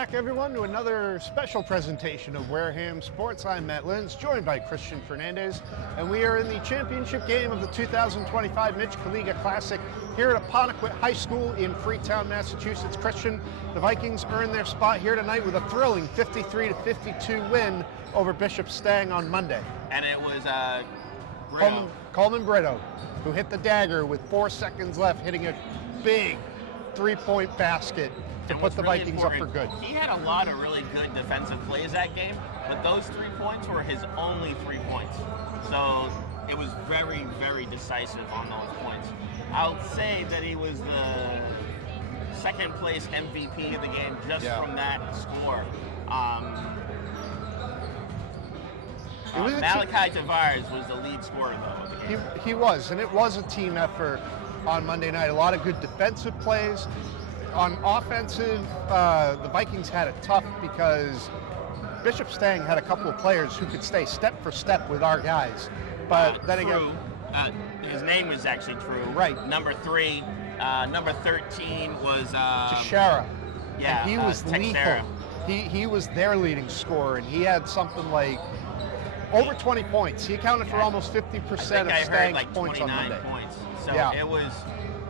back, everyone, to another special presentation of Wareham Sports. I'm Matt Lins, joined by Christian Fernandez, and we are in the championship game of the 2025 Mitch Kaliga Classic here at Apponequet High School in Freetown, Massachusetts. Christian, the Vikings earned their spot here tonight with a thrilling 53-52 win over Bishop Stang on Monday. And it was Coleman Brito, who hit the dagger with 4 seconds left, hitting a big three-point basket to put the Vikings up for good. He had a lot of really good defensive plays that game, but those 3 points were his only 3 points. So it was very, very decisive on those points. I'll say that he was the second place MVP of the game just from that score. Malachi Tavares was the lead scorer, though, of the game. He was, and it was a team effort on Monday night. A lot of good defensive plays. On offensive, the Vikings had it tough because Bishop Stang had a couple of players who could stay step for step with our guys. But then again, his name was actually True. Right. Number 3, number 13 was Teixeira. Yeah, and he was Teixeira. lethal. He was their leading scorer, and he had something like over 20 points. He accounted for almost 50% of Stang's points on Monday. Points. So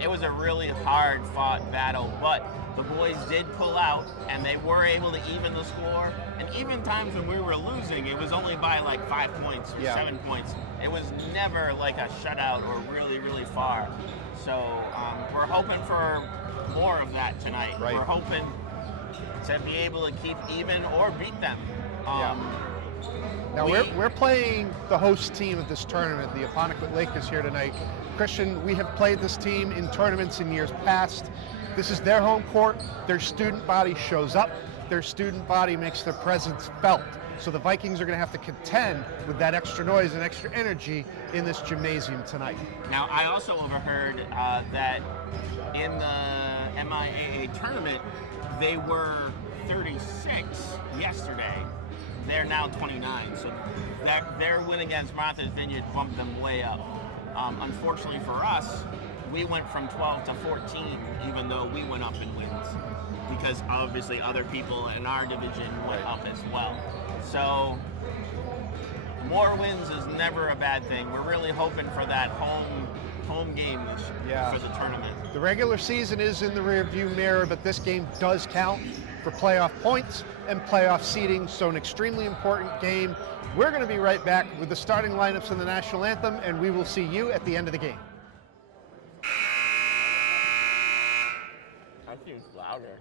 it was a really hard-fought battle, but the boys did pull out, and they were able to even the score. And even times when we were losing, it was only by like 5 points or 7 points. It was never like a shutout or really, really far. So we're hoping for more of that tonight. Right. We're hoping to be able to keep even or beat them. Now we're playing the host team of this tournament, the Apponequet Lakers, here tonight. Christian, we have played this team in tournaments in years past. This is their home court. Their student body shows up. Their student body makes their presence felt. So the Vikings are going to have to contend with that extra noise and extra energy in this gymnasium tonight. Now, I also overheard that in the MIAA tournament, they were 36 yesterday. They're now 29, so their win against Martha's Vineyard bumped them way up. Unfortunately for us, we went from 12 to 14, even though we went up in wins, because obviously other people in our division went up as well. So more wins is never a bad thing. We're really hoping for that home game for the tournament. The regular season is in the rearview mirror, but this game does count for playoff points and playoff seeding, so an extremely important game. We're going to be right back with the starting lineups and the national anthem, and we will see you at the end of the game. I think it's louder.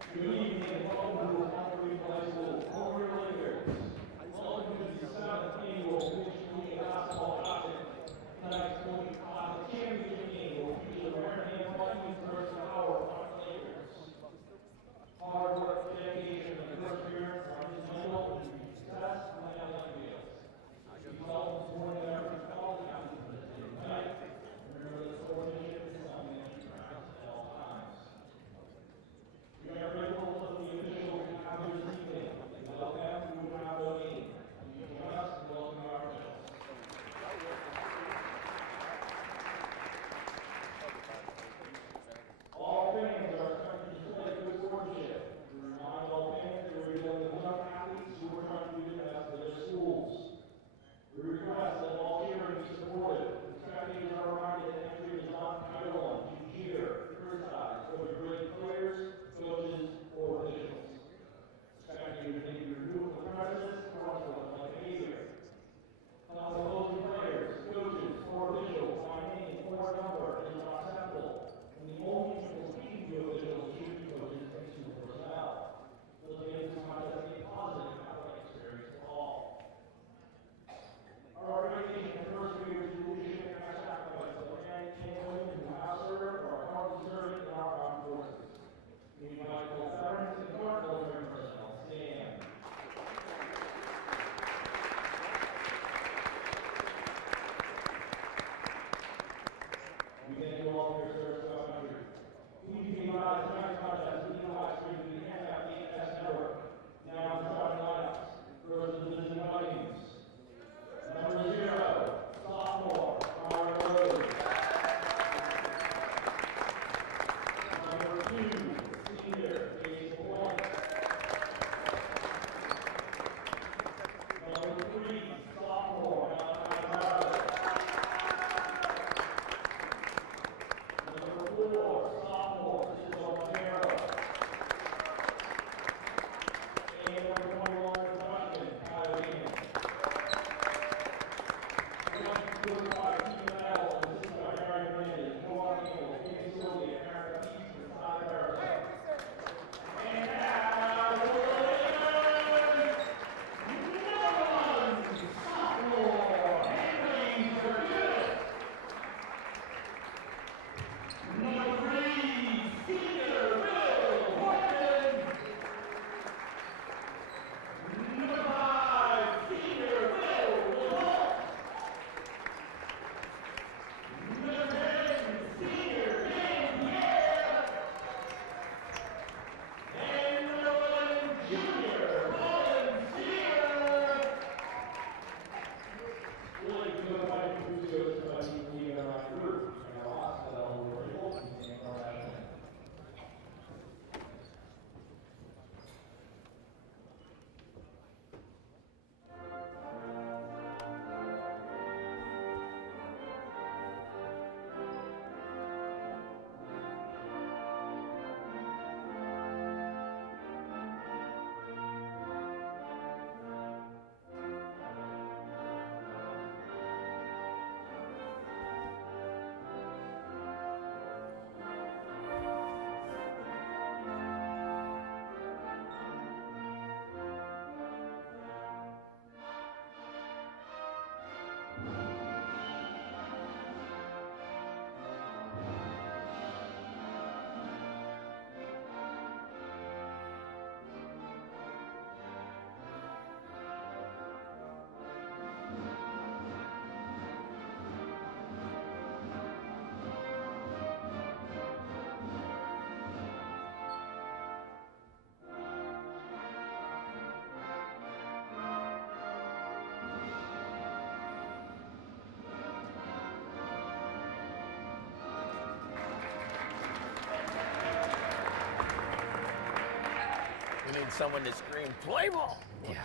We need someone to scream, play ball! Yeah.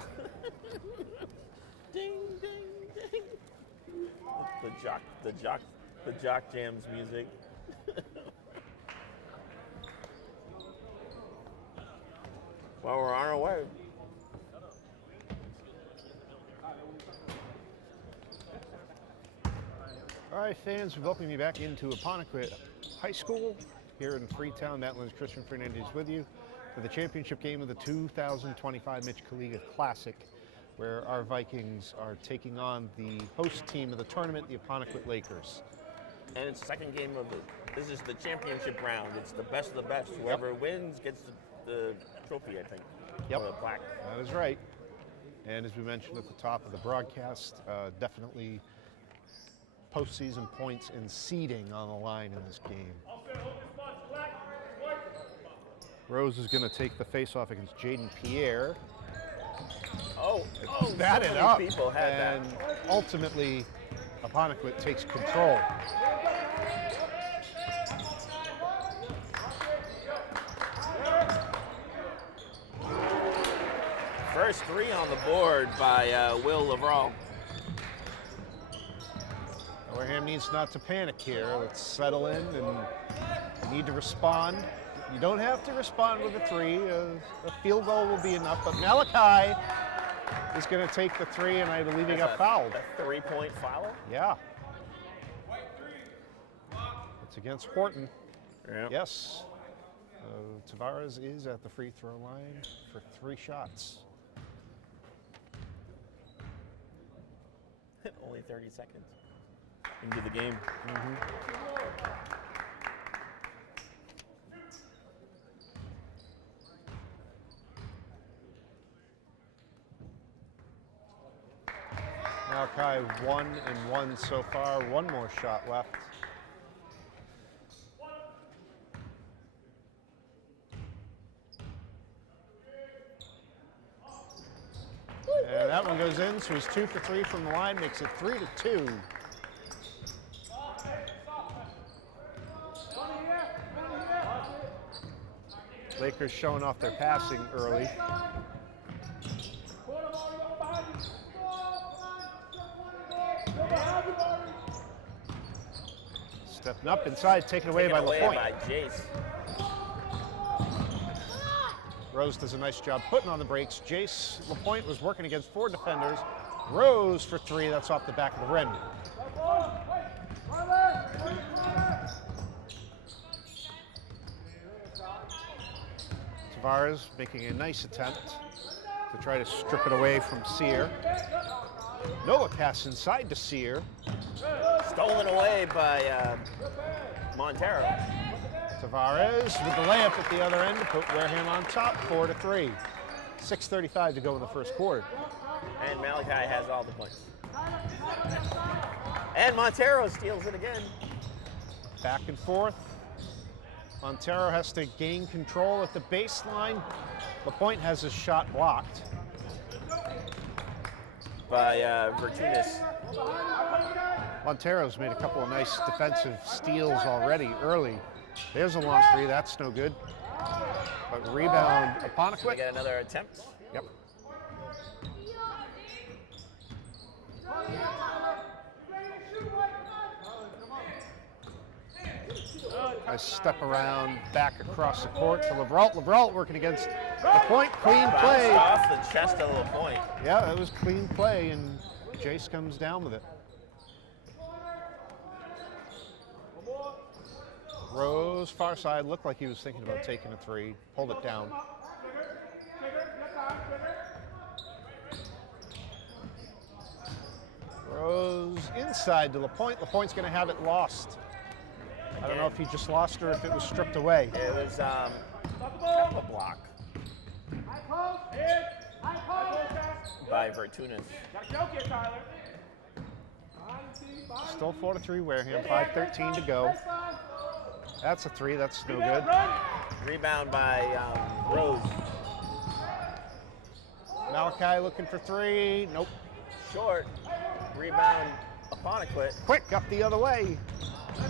Ding, ding, ding. The jock jams music. Well, we're on our way. All right, fans, we welcome you back into Apponequet High School here in Freetown. Matt Lynn's Christian Fernandez with you for the championship game of the 2025 Mitch Kaliga Classic, where our Vikings are taking on the host team of the tournament, the Apponequet Lakers. And it's the second game of this is the championship round. It's the best of the best. Whoever wins gets the trophy, I think. Yep, or the plaque. that is right. And as we mentioned at the top of the broadcast, definitely postseason points and seeding on the line in this game. Rose is going to take the face-off against Jaden Pierre. Batted so up. People had and that. Ultimately, Apponequet takes control. First three on the board by Will Lavrall. Wareham needs not to panic here. Let's settle in, and you need to respond. You don't have to respond with a three. A field goal will be enough, but Malachi is going to take the three, and I believe he got fouled. A 3-point foul? Yeah. It's against Horton. Yep. Yes. Tavares is at the free throw line for 3 shots. Only 30 seconds into the game. Malachi 1-1 so far. One more shot left. And that one goes in, so he's 2 for 3 from the line, makes it 3-2. Lakers showing off their passing early. Stepping up inside, taken away by LaPointe. By Jace. Rose does a nice job putting on the brakes. Jace LaPointe was working against 4 defenders. Rose for 3, that's off the back of the rim. Tavares making a nice attempt to try to strip it away from Sear. Noah pass inside to Sear. Stolen away by Montero. Tavares with the layup at the other end to put Wareham on top, 4-3. 6:35 to go in the first quarter. And Malachi has all the points. And Montero steals it again. Back and forth. Montero has to gain control at the baseline. LaPointe has his shot blocked. By Vertunis. Montero's made a couple of nice defensive steals already early. There's a long 3, that's no good. But rebound, Apponequet. We get another attempt. Yep. Nice step around, back across the court to Lavralt. Lavralt working against LaPointe, clean play. Off the chest of LaPointe. Yeah, that was clean play, and Jace comes down with it. Rose, far side, looked like he was thinking about taking a 3, pulled it down. Rose inside to LaPointe. LaPointe's going to have it lost. I don't know if he just lost or if it was stripped away. It was a block by Vertunis. Still 4-3 Wareham, 5:13 to go. That's a 3, that's no good. Rebound by Rose. Malachi looking for 3, nope. Short. Rebound Apponequet. Quick, up the other way.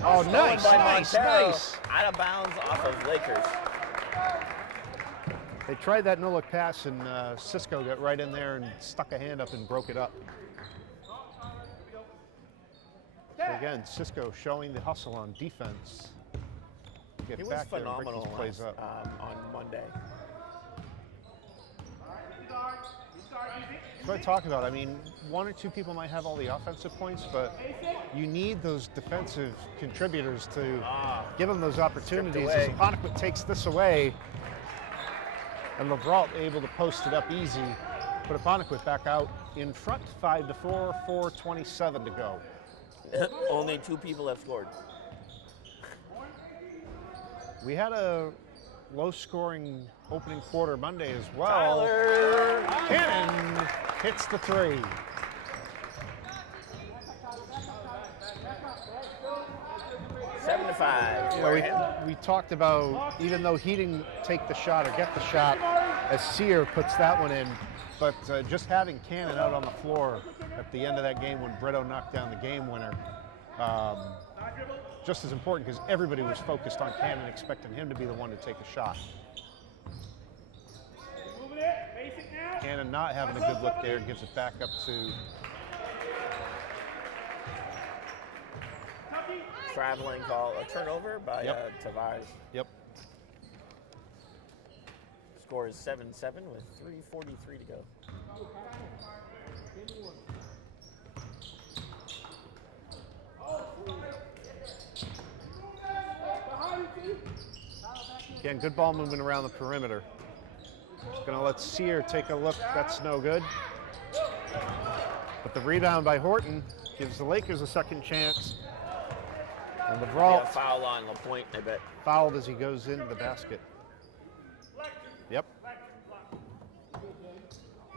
Oh, Stolen nice, by nice, Montero. nice. Out of bounds off of Lakers. They tried that no-look pass, and Cisco got right in there and stuck a hand up and broke it up. So again, Cisco showing the hustle on defense. Get He was back there and break phenomenal these plays up. on Monday. That's what I talk about. I mean, one or two people might have all the offensive points, but you need those defensive contributors to give them those opportunities. As Apponequet takes this away, and Leveralt able to post it up easy, put Apponequet back out in front, 5-4, 4:27 to go. Only 2 people have scored. We had a low-scoring opening quarter Monday as well. Tyler Cannon hits the 3. Seven to 5. You know, we talked about, even though he didn't take the shot or get the shot, as Sear puts that one in, but just having Cannon out on the floor at the end of that game when Brito knocked down the game winner, just as important, because everybody was focused on Cannon, expecting him to be the one to take a shot. Cannon not having a good look there, gives it back up to Traveling call, a turnover by Tavares. Yep. Score is 7-7 with 3:43 to go. Again, good ball movement around the perimeter. Gonna let Sear take a look. That's no good. But the rebound by Horton gives the Lakers a second chance. And Leveralt Foul on Lapointe, I bet. fouled as he goes into the basket. Yep.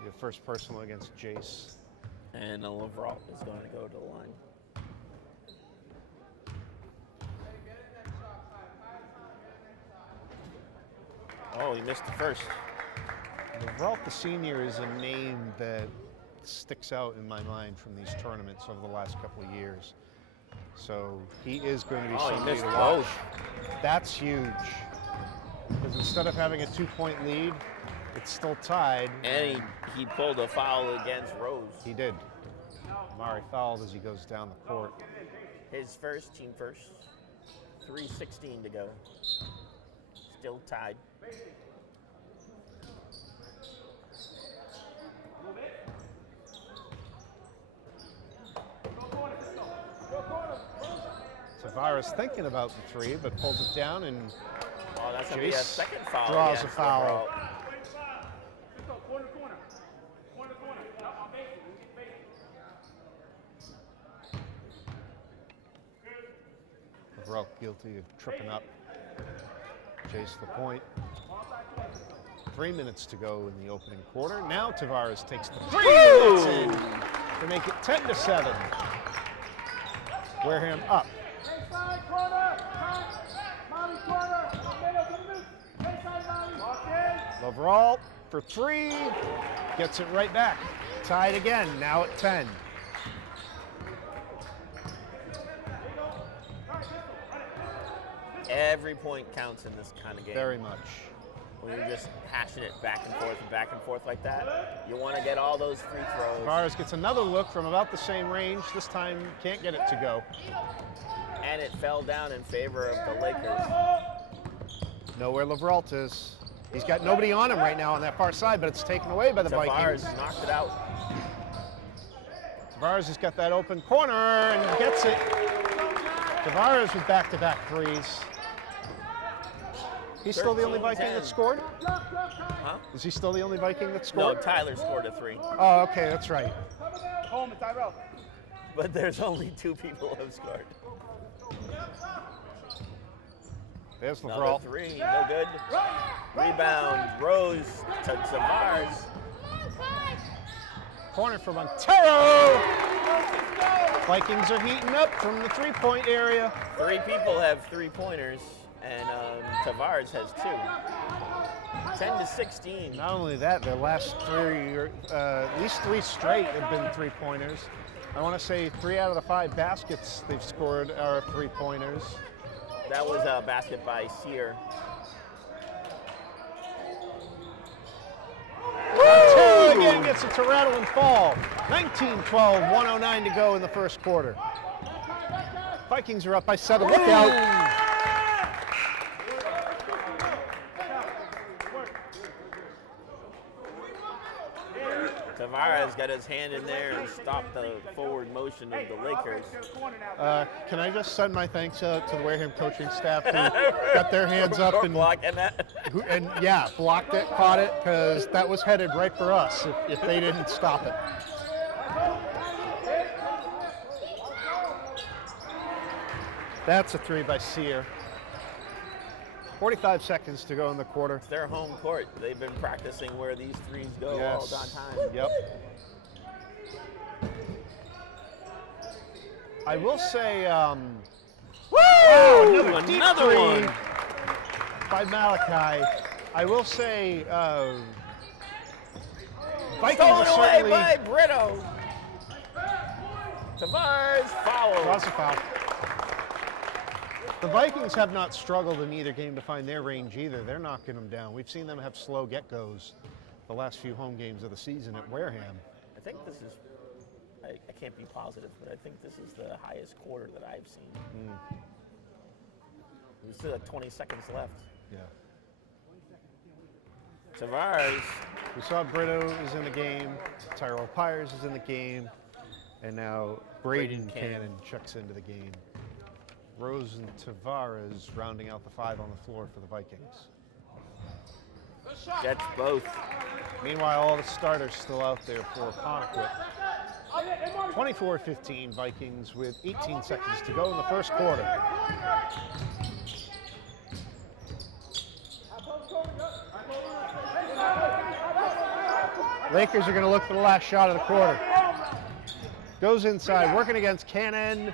Your first personal against Jace. And Leveralt is going to go to the line. Oh, he missed the first. Leveralt, the senior, is a name that sticks out in my mind from these tournaments over the last couple of years. So he is going to be somebody to watch. That's huge. Because instead of having a 2-point lead, it's still tied. And he pulled a foul against Rose. He did. Mari fouled as he goes down the court. His first, team first. 3:16 to go. Still tied. Tavares thinking about the 3, but pulls it down, and That's going to be a second foul. draws a foul. Leveralt guilty of tripping up. Jace the point. 3 minutes to go in the opening quarter. Now Tavares takes the 3 minutes in to make it 10-7. Wareham up. Leveralt for 3, gets it right back. Tied again, now at 10. Every point counts in this kind of game. Very much. When you're just hashing it back and forth like that, you want to get all those free throws. Tavares gets another look from about the same range. This time can't get it to go. And it fell down in favor of the Lakers. Know where Leveralt is. He's got nobody on him right now on that far side, but it's taken away by the Vikings. Tavares knocked it out. Tavares has got that open corner and gets it. Tavares with back-to-back 3s. He's still the only Viking that scored? Huh? Is he still the only Viking that No, scored? Tyler scored a 3. Oh, okay, that's right. But there's only 2 people who have scored. There's Another Leveralt. 3, no good. Rebound, Rose to Tavares. Corner for Montero. Vikings are heating up from the 3-point area. 3 people have 3-pointers, and Tavares has 2. 10-16. Not only that, their last 3, at least 3 straight have been 3-pointers. I want to say 3 out of the 5 baskets they've scored are 3-pointers. That was a basket by Sear. wants it to rattle and fall. 19-12, 109 to go in the first quarter. Vikings are up by 7. Look out. Tavares got his hand in there and stopped the forward motion of the Lakers. Can I just send my thanks out to the Wareham coaching staff who got their hands up and blocking that. Yeah, blocked it, caught it, because that was headed right for us if they didn't stop it. That's a 3 by Sear. 45 seconds to go in the quarter. It's their home court. They've been practicing where these threes go all the time. Yep. I will say, another one by Malachi. I will say, Vikings stolen are away certainly by Brito. Tavares foul. Lots of foul. The Vikings have not struggled in either game to find their range either. They're knocking them down. We've seen them have slow get-goes the last few home games of the season at Wareham. I think this is, I can't be positive, but I think this is the highest quarter that I've seen. We still have 20 seconds left. Yeah. Tavares. We saw Brito is in the game, Tyrell Pyers is in the game, and now Braden Cannon checks into the game. Rose and Tavares rounding out the 5 on the floor for the Vikings. Gets both. Meanwhile, all the starters still out there for Apponequet. 24-15 Vikings with 18 seconds to go in the first quarter. Lakers are going to look for the last shot of the quarter. Goes inside, working against Cannon.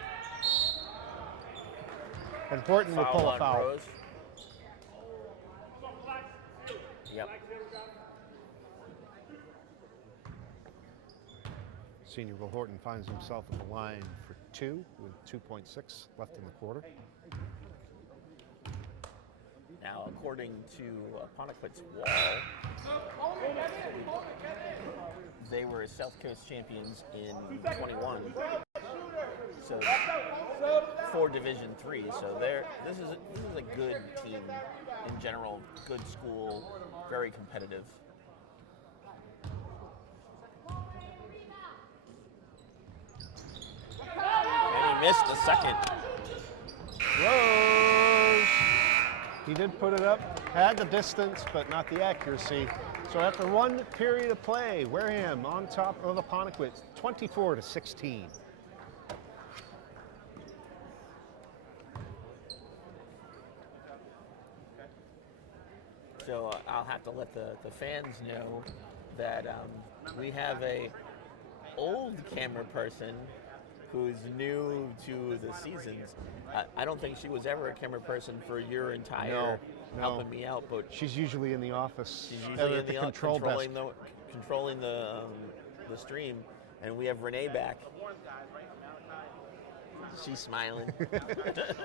And Horton will pull a foul. Rose. Yep. Senior Will Horton finds himself at the line for 2 with 2.6 left in the quarter. Now, according to Apponequet's wall, they were South Coast champions in 21. So for Division III. So this is a good team in general, good school, very competitive. And he missed a second. Rose. He did put it up, had the distance, but not the accuracy. So after 1 period of play, Wareham on top of Apponequet, 24-16. So I'll have to let the fans know that we have a old camera person who's new to the seasons. I don't think she was ever a camera person for your entire helping me out, but she's usually in the office. She's usually in the controlling the stream, and we have Renee back. She's smiling.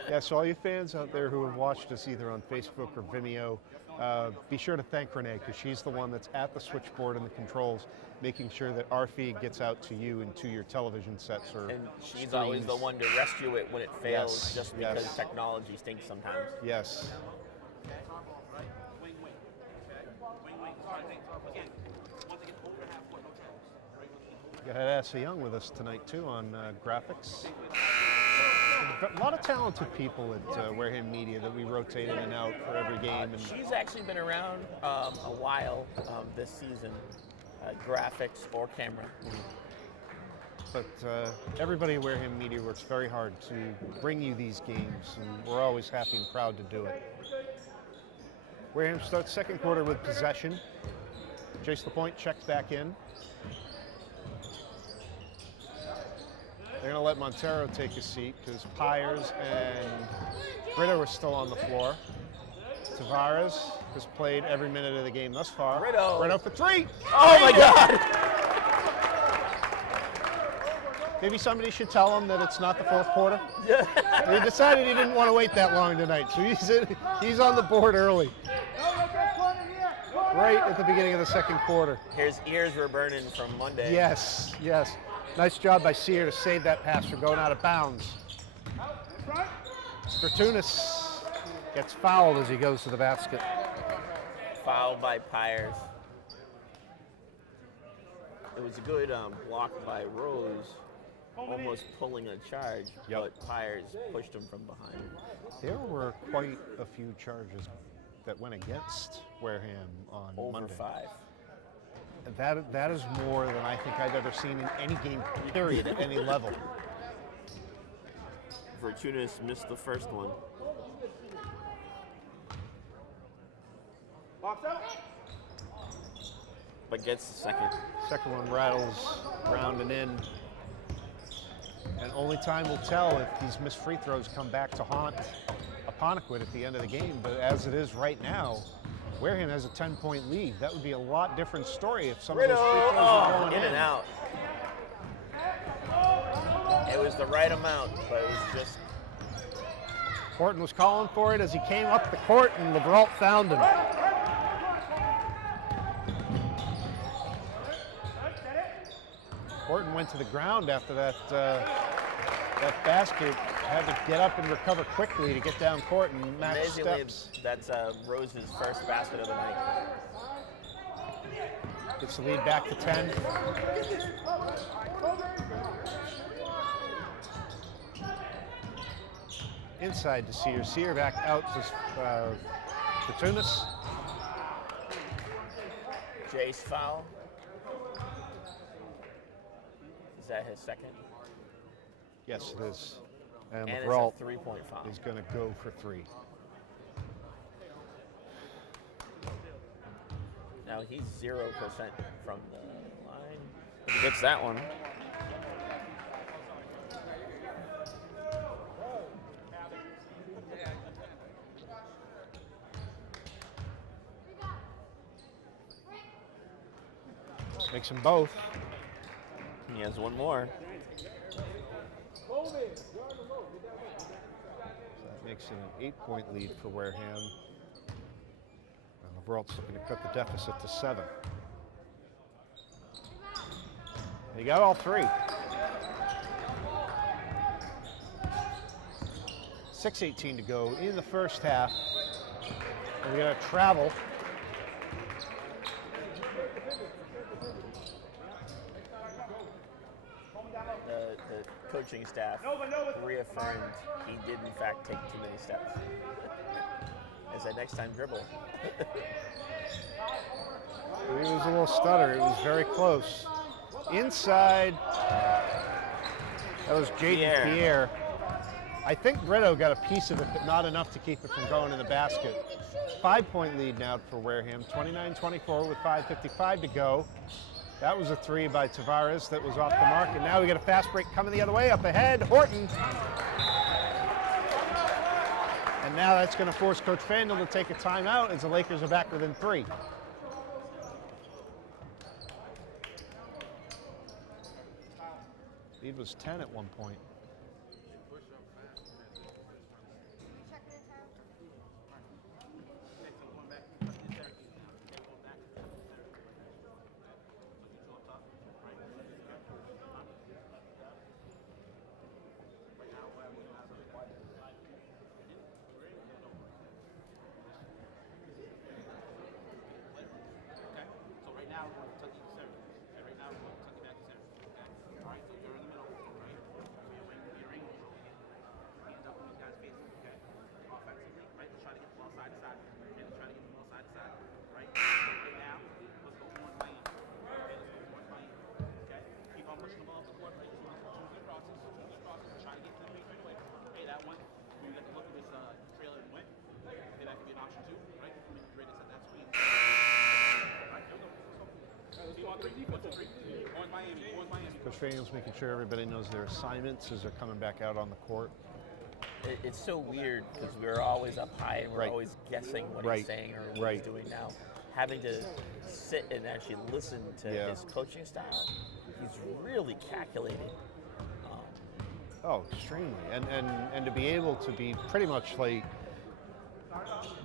Yeah, so all you fans out there who have watched us either on Facebook or Vimeo, be sure to thank Renee, because she's the one that's at the switchboard and the controls, making sure that our feed gets out to you and to your television sets or And she's screens. always the one to rescue it when it fails, Yes, just because yes. technology stinks sometimes. Yes. Got Asa Young with us tonight too on graphics. A lot of talented people at Wareham Media that we rotate in and out for every game. And She's actually been around a while this season, graphics or camera. But everybody at Wareham Media works very hard to bring you these games, and we're always happy and proud to do it. Wareham starts second quarter with possession. Jace LaPointe checks back in. They're going to let Montero take his seat because Pyers and Brito are still on the floor. Tavares has played every minute of the game thus far. Brito for 3. Oh my God! Maybe somebody should tell him that it's not the fourth quarter. Yeah. He decided he didn't want to wait that long tonight, so he's on the board early. right at the beginning of the second quarter. His ears were burning from Monday. Yes, yes. Nice job by Sear to save that pass from going out of bounds. Fortunas gets fouled as he goes to the basket. Fouled by Pyers. It was a good block by Rose, almost pulling a charge, but Pyers pushed him from behind. There were quite a few charges that went against Wareham on Over Monday. 5. That is more than I think I've ever seen in any game, period, at any level. Fortunas missed the first one. But gets the second. Second one rattles round and in. And only time will tell if these missed free throws come back to haunt Apponequet at the end of the game. But as it is right now, Wareham has a 10-point lead. That would be a lot different story if some of those free throws were going in and out. It was the right amount, but it was just... Horton was calling for it as he came up the court, and LeBrault found him. Horton went to the ground after that basket, had to get up and recover quickly to get down court and match steps. That's Rose's first basket of the night. Gets the lead back to 10. Inside to Sear. Sear back out to Fortunas. Jace foul. Is that his second? Yes, it is. And it's LeBrault a 3-point foul. is going to go for 3. Now he's 0% from the line. He gets that one. Makes them both. He has one more. So that makes it an 8-point lead for Wareham. And LeBrault's looking to cut the deficit to 7. He got all 3. 6:18 to go in the first half. And we got to travel. The coaching staff reaffirmed he did in fact take too many steps. As that next time dribble. He was a little stutter. It was very close. Inside. That was Jaden Pierre. I think Brito got a piece of it, but not enough to keep it from going in the basket. 5-point lead now for Wareham. 29-24 with 5:55 to go. That was a 3 by Tavares that was off the mark, and now we get a fast break coming the other way, up ahead, Horton. And now that's going to force Coach Fandel to take a timeout as the Lakers are back within 3. Lead was 10 at one point. Coach Fandel's making sure everybody knows their assignments as they're coming back out on the court. It's so weird because we're always up high and we're always guessing what he's saying or what he's doing now. Having to sit and actually listen to his coaching style, he's really calculated. Oh, extremely. And to be able to be pretty much like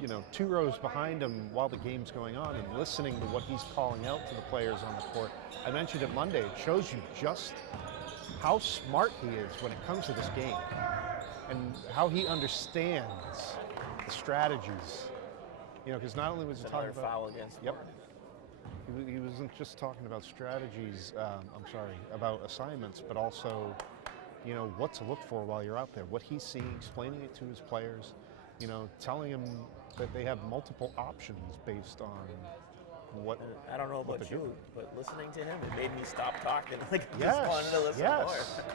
you know, 2 rows behind him while the game's going on and listening to what he's calling out to the players on the court. I mentioned it Monday. It shows you just how smart he is when it comes to this game and how he understands the strategies. You know, because not only was he talking about foul against he wasn't just talking about strategies, about assignments, but also, you know, what to look for while you're out there, what he's seeing, explaining it to his players, you know, telling him that they have multiple options based on what. I don't know about you, but listening to him, it made me stop talking. Like, I Yes, just wanted to listen yes. more.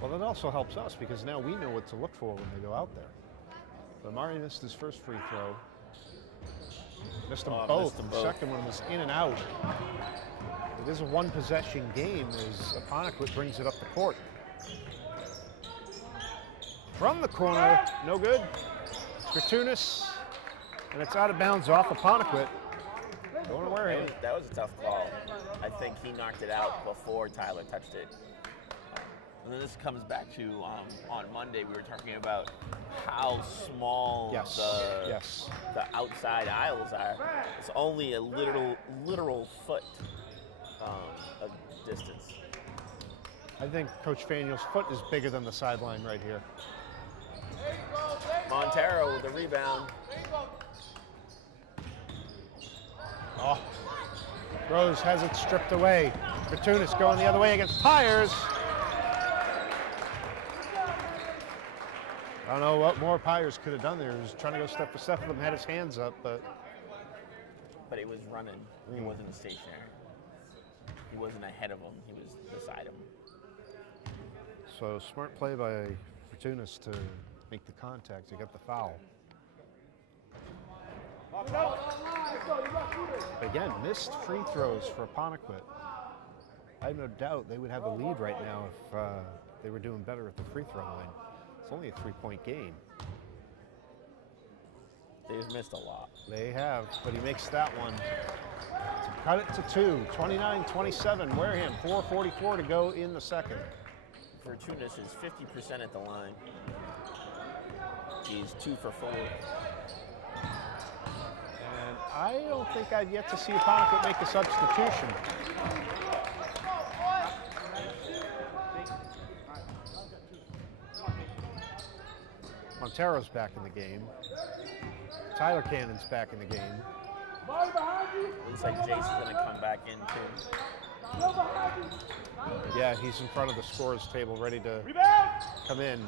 Well, that also helps us because now we know what to look for when they go out there. But Amari missed his first free throw. Missed them both. The second one was in and out. It is a 1-possession game as Apponequet brings it up the court. From the corner, no good. Fortunas, and it's out of bounds off Apponequet. Going to Wareham. That was a tough call. I think he knocked it out before Tyler touched it. And then this comes back to on Monday we were talking about how small the outside aisles are. It's only a literal foot of distance. I think Coach Faneuil's foot is bigger than the sideline right here. Montero with the rebound. Oh, Rose has it stripped away. Fortunas going the other way against Pyers. I don't know what more Pyers could have done there. He was trying to go step for step with him, had his hands up, but he was running. He wasn't stationary. He wasn't ahead of him. He was beside him. So smart play by Fortunas to make the contact to get the foul. Again, missed free throws for Apponequet. I have no doubt they would have the lead right now if they were doing better at the free throw line. It's only a 3-point game. They've missed a lot. They have, but he makes that one. To cut it to 2, 29-27. Wareham, 4:44 to go in the second. Fortunas is 50% at the line. He's 2 for 4. And I don't think I've yet to see Apponequet make a substitution. Montero's back in the game. Tyler Cannon's back in the game. Looks like Jason's going to come back in too. Yeah, he's in front of the scorers table ready to come in.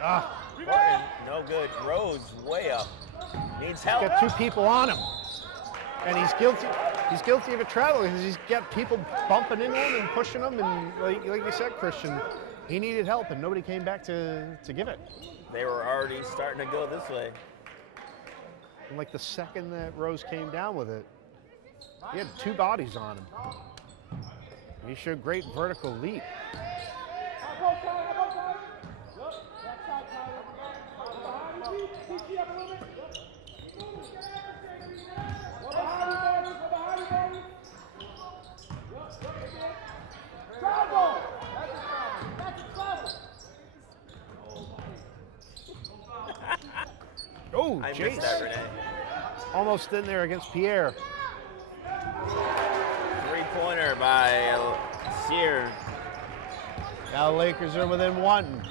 Morton, no good. Rose, way up. Needs help. He's got 2 people on him. And he's guilty. He's guilty of a travel because he's got people bumping into him and pushing him. And like you said, Christian, he needed help and nobody came back to give it. They were already starting to go this way. And like the second that Rose came down with it, he had 2 bodies on him. And he showed great vertical leap. Oh, I Jace. missed that, Renee. Almost in there against Pierre. 3-pointer by Sear. Now the Lakers are within 1.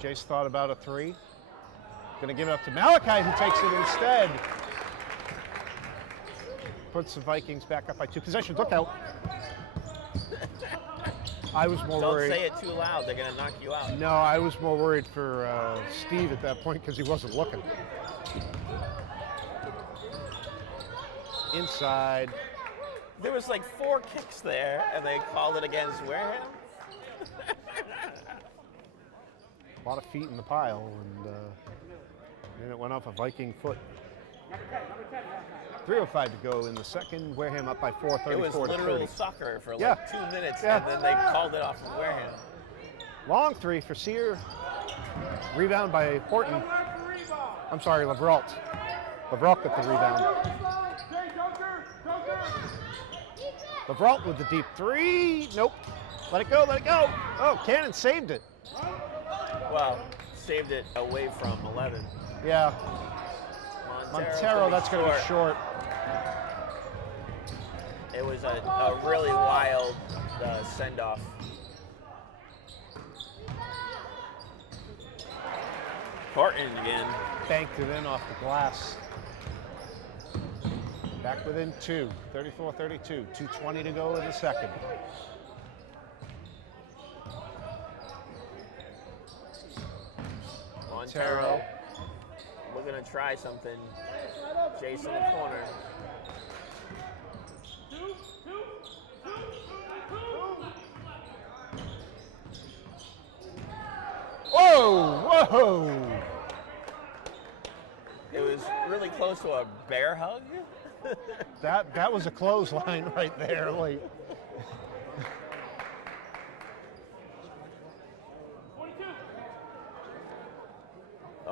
Jace thought about a 3. Gonna give it up to Malachi, who takes it instead. Puts the Vikings back up by 2 possessions. Look out. I was more worried. Don't say it too loud. They're going to knock you out. No, I was more worried for Steve at that point because he wasn't looking. Inside. There was like 4 kicks there, and they called it against Wareham. A lot of feet in the pile, and it went off a Viking foot. 3:05 to go in the second. Wareham up by 4, 34 It was to 30. literal soccer for like 2 minutes, and then they called it off of Wareham. Long 3 for Sear. Rebound by Horton. I'm sorry, Lebrault. Lebrault got the rebound. Lebrault with the deep 3. Nope. Let it go, let it go. Oh, Cannon saved it. Well, saved it away from 11. Yeah. Montero, that's going to be short. It was a really wild send-off. Horton again. Banked it in off the glass. Back within 2, 34-32, 2:20 to go in the second. Montero looking to try something. Jason in the corner. Whoa, whoa. It was really close to a bear hug. That was a clothesline right there. Like.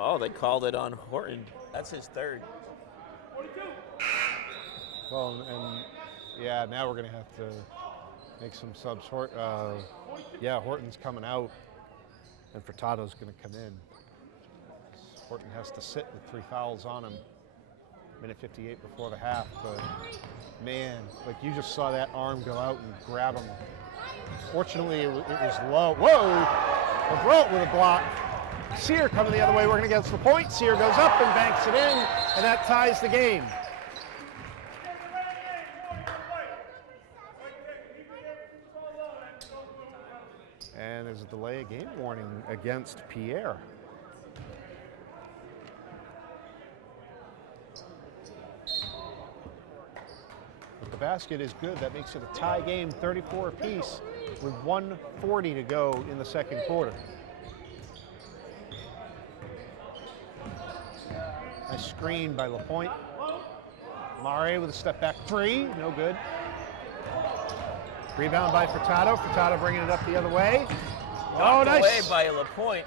Oh, they called it on Horton. That's his third. Well, and yeah, now we're going to have to make some subs. Horton's coming out, and Furtado's going to come in. Horton has to sit with 3 fouls on him. Minute 58 before the half, but man, like you just saw that arm go out and grab him. Fortunately, it was low. Whoa! LeBron with a block. Sear coming the other way, working against the point. Sear goes up and banks it in, and that ties the game. And there's a delay of game warning against Pierre. But the basket is good. That makes it a tie game, 34 apiece, with 1:40 to go in the second quarter. Nice screen by LaPointe. Mare with a step back 3, no good. Rebound by Furtado. Furtado bringing it up the other way. Oh, nice. Away by LaPointe.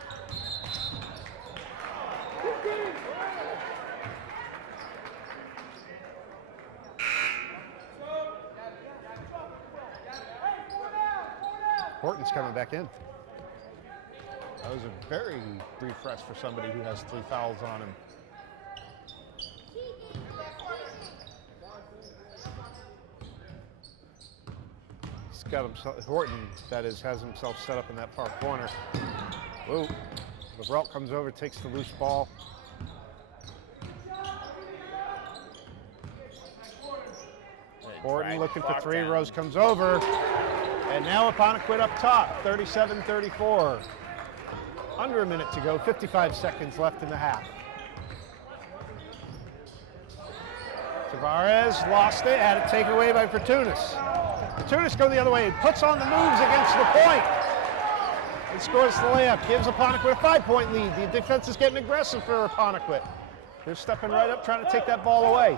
Horton's coming back in. That was a very brief rest for somebody who has 3 fouls on him. He's got himself, Horton, that is, has himself set up in that far corner. Whoa. LeBron comes over, takes the loose ball. Horton looking for 3, Rose comes over. And now Apponequet up top, 37-34. Under a minute to go, 55 seconds left in the half. Tavares lost it, had it taken away by Fortunas. Fortunas go the other way, puts on the moves against the point. And scores the layup, gives Apponequet a 5-point lead. The defense is getting aggressive for Apponequet. They're stepping right up, trying to take that ball away.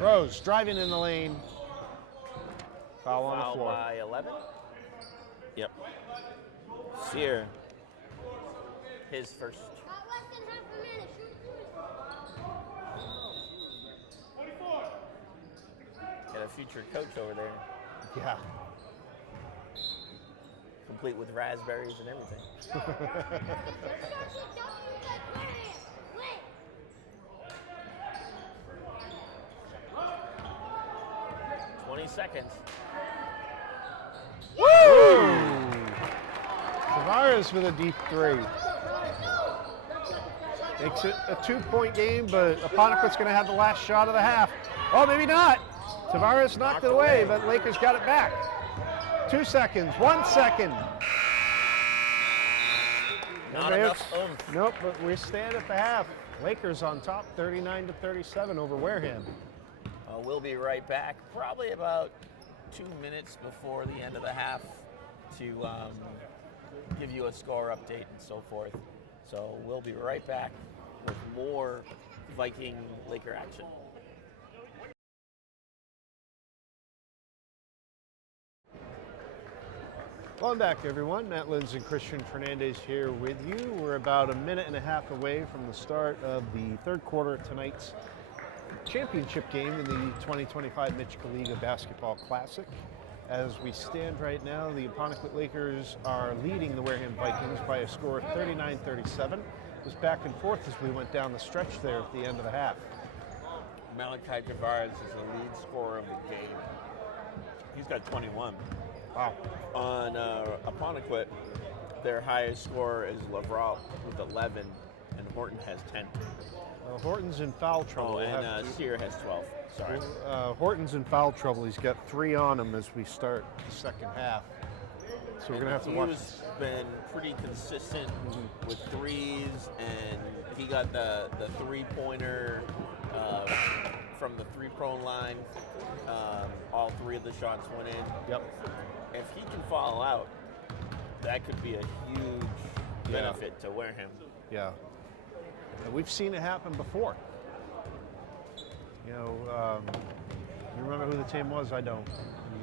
Rose driving in the lane. Foul on the floor. By 11. Yep. Sear. His first. Got a future coach over there. Yeah. Complete with raspberries and everything. 20 seconds. Woo! Tavares with a deep 3. Makes it a 2-point game, but Apponequet's going to have the last shot of the half. Oh, maybe not. Tavares knocked it away, but Lakers got it back. 2 seconds, 1 second. Not enough oomph. Nope, but we stand at the half. Lakers on top, 39-37 over Wareham. We'll be right back, probably about 2 minutes before the end of the half to give you a score update and so forth. So we'll be right back with more Viking Laker action. Welcome back, everyone. Matt Lins and Christian Fernandez here with you. We're about a minute and a half away from the start of the third quarter of tonight's championship game in the 2025 Mitch-Kaliga Basketball Classic. As we stand right now, the Apponequet Lakers are leading the Wareham Vikings by a score of 39-37. It was back and forth as we went down the stretch there at the end of the half. Malachi Tavares is the lead scorer of the game. He's got 21. Wow. On Apponequet, their highest scorer is Lavralt with 11, and Horton has 10. Horton's in foul trouble. Oh, and Sear has 12. Sorry. Horton's in foul trouble. He's got 3 on him as we start the second half. So we're going to have to watch. He's been pretty consistent with threes, and he got the three-pointer from the three-prone line. All 3 of the shots went in. Yep. If he can fall out, that could be a huge benefit to Wareham. Yeah. And we've seen it happen before. You know, you remember who the team was? I don't.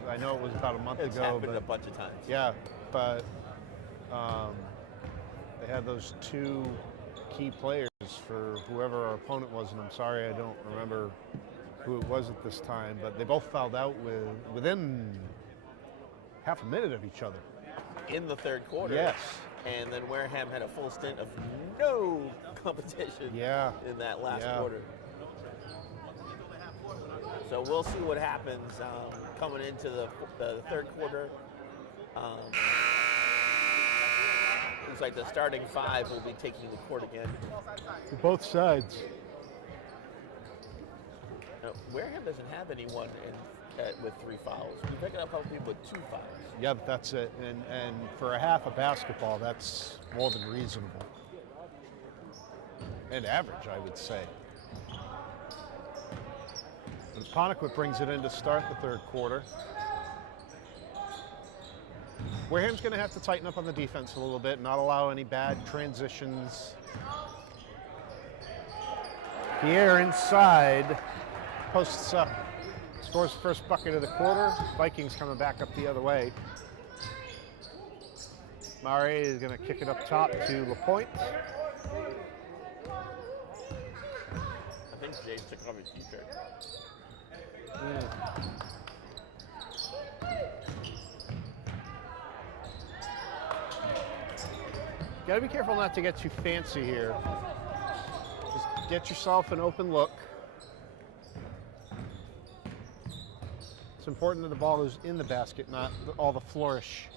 I know it was about a month It's ago. happened a bunch of times. Yeah, but they had those 2 key players for whoever our opponent was, and I'm sorry I don't remember who it was at this time, but they both fouled out within half a minute of each other. In the third quarter. Yes. And then Wareham had a full stint of no competition in that last quarter. So we'll see what happens coming into the third quarter. Looks like the starting 5 will be taking the court again. For both sides. Now, Wareham doesn't have anyone with 3 fouls. We pick it up other people with 2 fouls. Yeah, that's it. And for a half of basketball, that's more than reasonable. And average, I would say. And Apponequet brings it in to start the third quarter. Wareham's going to have to tighten up on the defense a little bit, not allow any bad transitions. Pierre inside, posts up, scores the first bucket of the quarter. Vikings coming back up the other way. Mare is going to kick it up top to LaPointe. I think Jay took off his t-shirt. Got to be careful not to get too fancy here. Just get yourself an open look. It's important that the ball is in the basket, not all the flourish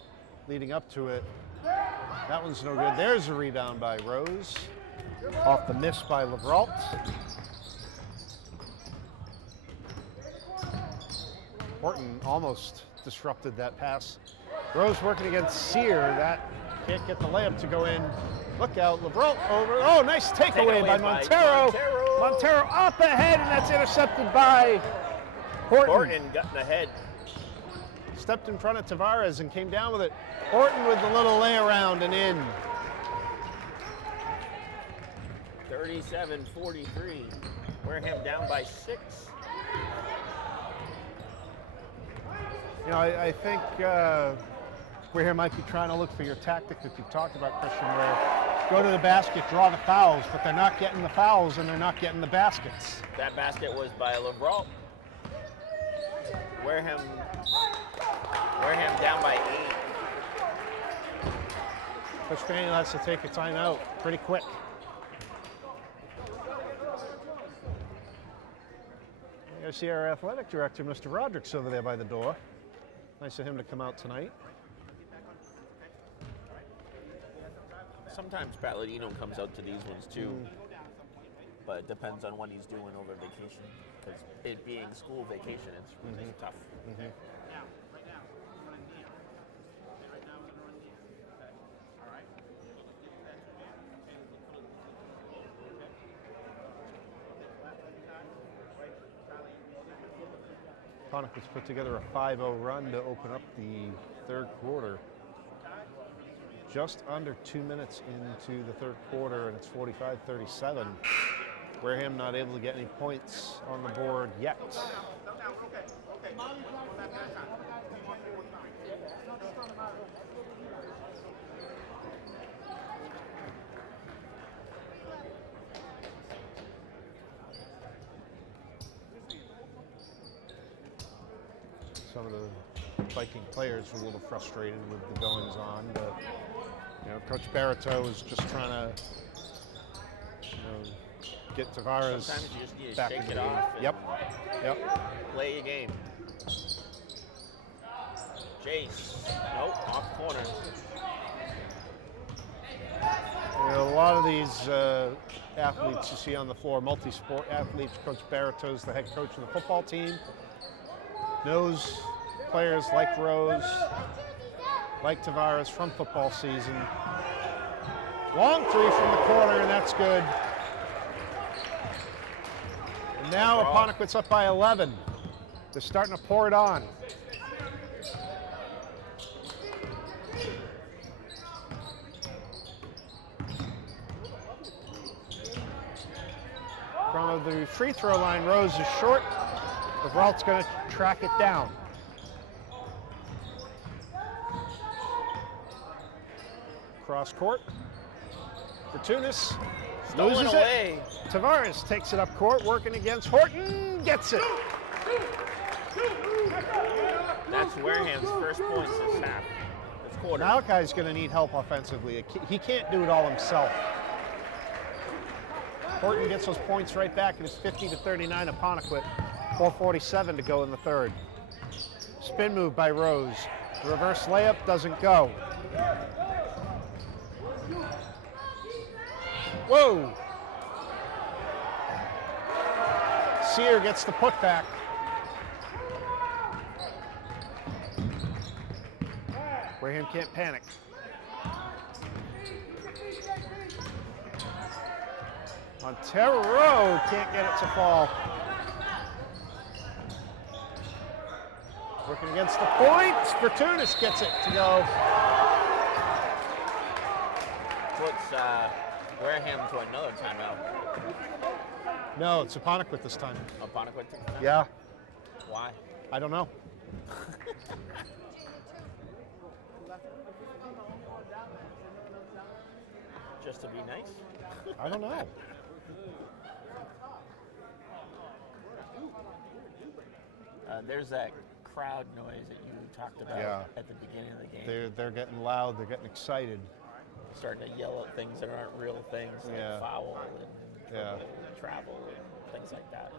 leading up to it. That one's no good. There's a rebound by Rose. Off the miss by Lavralt. Horton almost disrupted that pass. Rose working against Sear. That can't get the layup to go in. Look out, Lavralt over. Oh, nice takeaway by Montero. Montero up ahead, and that's intercepted by Horton. Horton got in the head. Stepped in front of Tavares and came down with it. Horton with the little lay around and in. 37-43. Wareham down by 6. You know, I think Wareham might be trying to look for your tactic that you've talked about, Christian, where go to the basket, draw the fouls, but they're not getting the fouls and they're not getting the baskets. That basket was by Lavralt. Wareham down by 8. Coach Fanning has to take a timeout pretty quick. I see our athletic director, Mr. Roderick's over there by the door. Nice of him to come out tonight. Sometimes Pat Ladino comes out to these ones too, but it depends on what he's doing over vacation. Because it being school vacation, it's really tough. Apponequet's put together a 5-0 run to open up the third quarter. Just under 2 minutes into the third quarter, and it's 45-37. Wareham not able to get any points on the board yet. some of the Viking players were a little frustrated with the goings on, but you know, Coach Barito is just trying to get Tavares Sometimes you just need to back shake into it the game. off. Yep. Play your game. Jace. Nope, off corner. You know, a lot of these athletes you see on the floor, multi-sport athletes, Coach Barito's the head coach of the football team, knows players like Rose, like Tavares from football season. Long three from the corner, and that's good. And now Apponequet's up by 11. They're starting to pour it on. From the free throw line, Rose is short. Lavralt's going to track it down. Cross court. Fortunis loses it. Tavares takes it up court, working against Horton, gets it. That's Wareham's first points this half. This quarter. Malachi's going to need help offensively. He can't do it all himself. Horton gets those points right back, and it's 50-39 Apponequet. 4:47 to go in the third. Spin move by Rose. The reverse layup doesn't go. Whoa! Sear gets the putback. Wareham can't panic. Montero can't get it to fall. Working against the points. Fortunis gets it to go. Puts Wareham to another timeout. No, it's Apponequet this time. Apponequet took the timeout? Yeah, Why? I don't know. Just to be nice? I don't know. There's that crowd noise that you talked about at the beginning of the game. They're getting loud. They're getting excited. Starting to yell at things that aren't real things, like foul and travel and things like that.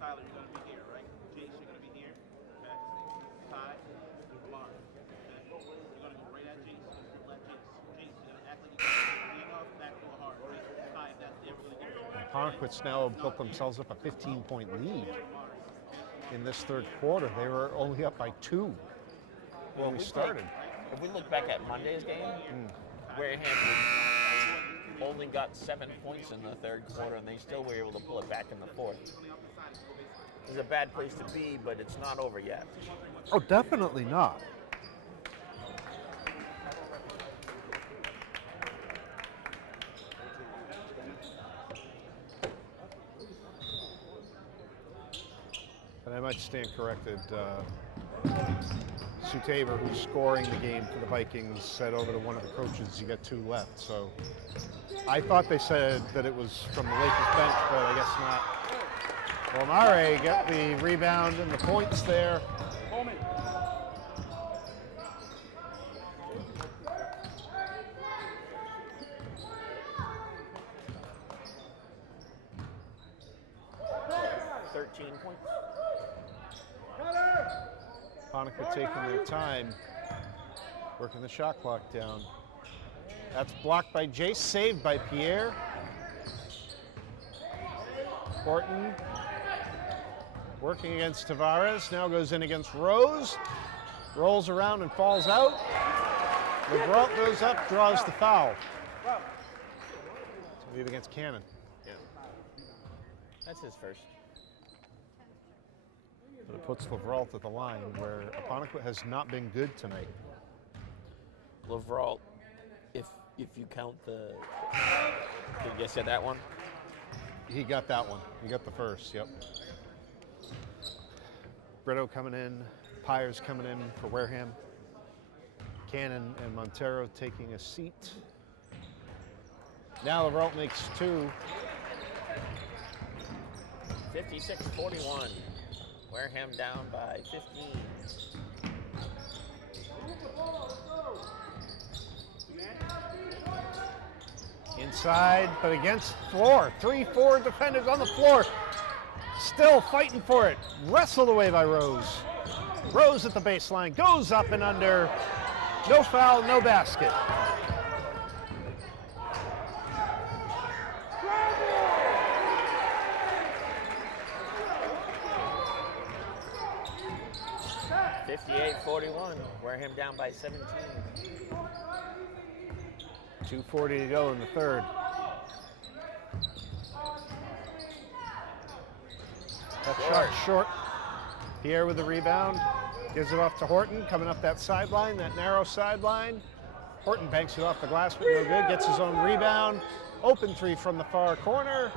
Tyler, you're going to be here, right? Jace, you're going to be here. Okay. Ty, Lamar. Okay. You're going to go right at Jace. Let Jace. Jace, you're going to act like you're going to lean off, back door hard. Ty, if that's ever going to get you. Apponequet's now built themselves up a 15-point lead in this third quarter. They were only up by 2 when we started. If we look back at Monday's game, Wareham only got 7 points in the third quarter, and they still were able to pull it back in the fourth. It's a bad place to be, but it's not over yet. Oh, definitely not. And I might stand corrected. Sue Tabor, who's scoring the game for the Vikings, said over to one of the coaches, you got 2 left. So I thought they said that it was from the Lakers bench, but I guess not. Well, Mare got the rebound and the points there. Moment. Apponequet taking their time, working the shot clock down. That's blocked by Jace, saved by Pierre. Horton working against Tavares, now goes in against Rose. Rolls around and falls out. Lavralt goes up, draws the foul. It's going to be against Cannon. Yeah. That's his first. But it puts Lavralt at the line, where Apponequet has not been good tonight. Lavralt, if you count the, did you guys get that one? He got that one. He got the first, yep. Brito coming in, Pyers coming in for Wareham. Cannon and Montero taking a seat. Now the rope makes 2. 56-41. Wareham down by 15. Inside, but against floor. 3-4 defenders on the floor. Still fighting for it. Wrestled away by Rose. Rose at the baseline, goes up and under. No foul, no basket. Wareham down by 17. 2:40 to go in the third. That shot short. Pierre with the rebound. Gives it off to Horton, coming up that sideline, that narrow sideline. Horton banks it off the glass, but no good. Gets his own rebound. Open 3 from the far corner.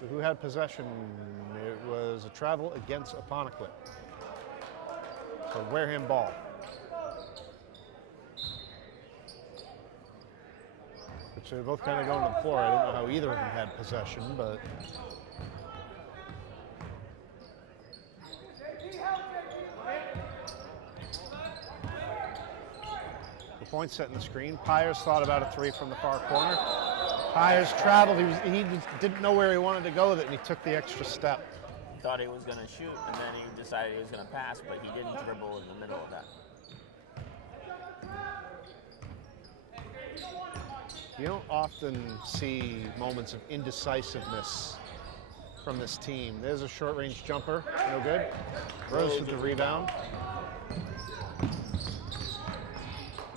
So who had possession? It was a travel against Apponequet. So Wareham ball. Which they're both kind of going to the floor. I don't know how either of them had possession, but the point setting the screen. Pyers thought about a 3 from the far corner. Pyers traveled. He didn't know where he wanted to go with it, and he took the extra step. Thought he was going to shoot, and then he decided he was going to pass, but he didn't dribble in the middle of that. You don't often see moments of indecisiveness from this team. There's a short-range jumper, no good. Rose with the rebound.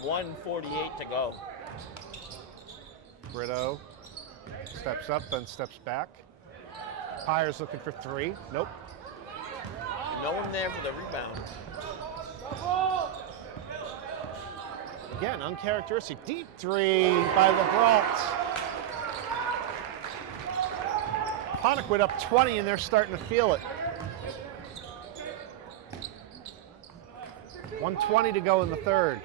1:48 to go. Brito steps up, then steps back. Pyers looking for 3. Nope. No one there for the rebound. Again, uncharacteristic. Deep 3 by LeBron. Apponequet up 20, and they're starting to feel it. 1:20 to go in the third.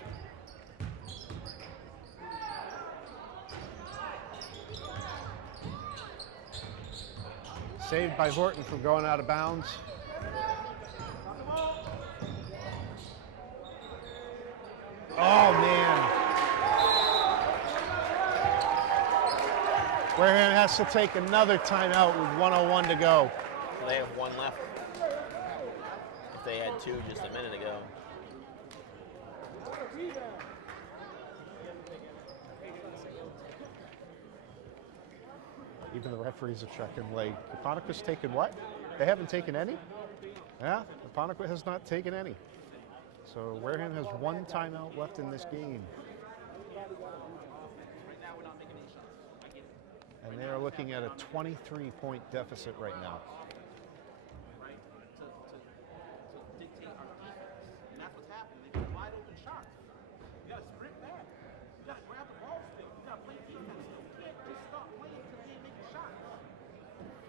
Saved by Horton from going out of bounds. Oh, man. Wareham has to take another timeout with 1:01 to go. They have 1 left. If they had 2 just a minute ago. Even the referees are checking, like, Apponequet's taken what? They haven't taken any? Yeah, Apponequet has not taken any. So Wareham has 1 timeout left in this game. And they are looking at a 23-point deficit right now. Right? To dictate our defense. And that's what's happening. They get wide open shots. You gotta sprint back. You gotta grab the ball still. You gotta play defense still. You can't just stop playing until they make the shots.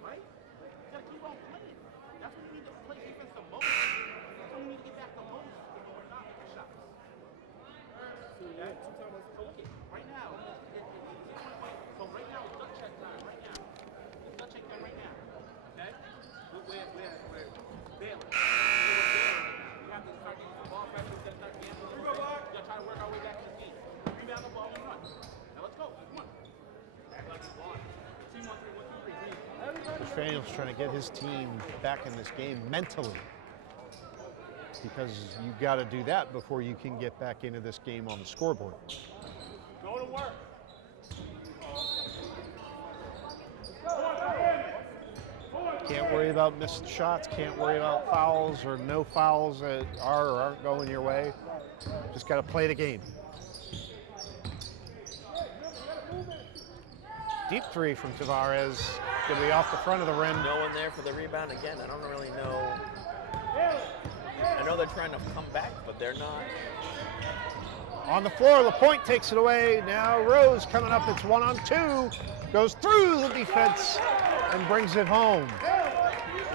Right? You gotta keep on playing. That's when we need to play defense the most. That's when we need to get back the most when we're not making shots. So look at right now. So right now it's duck check time. Right now. It's duck check time right now. Okay? We're bailing. We're bailing right now. We have to start getting the ball back. We gotta start gambling. We gotta try to work our way back to this game. Rebound the ball, we run. Now let's go. Come on. Act like it's on. 2, 1, 3, 1, 2, 3. Coach Daniel's trying to get his team back in this game mentally, because you've got to do that before you can get back into this game on the scoreboard. Go to work. Can't worry about missed shots, can't worry about fouls or no fouls that are or aren't going your way. Just got to play the game. Deep 3 from Tavares. Going to be off the front of the rim. No one there for the rebound again. I don't really know. I know they're trying to come back, but they're not. On the floor, LaPointe takes it away. Now Rose coming up. It's 1-on-2. Goes through the defense and brings it home.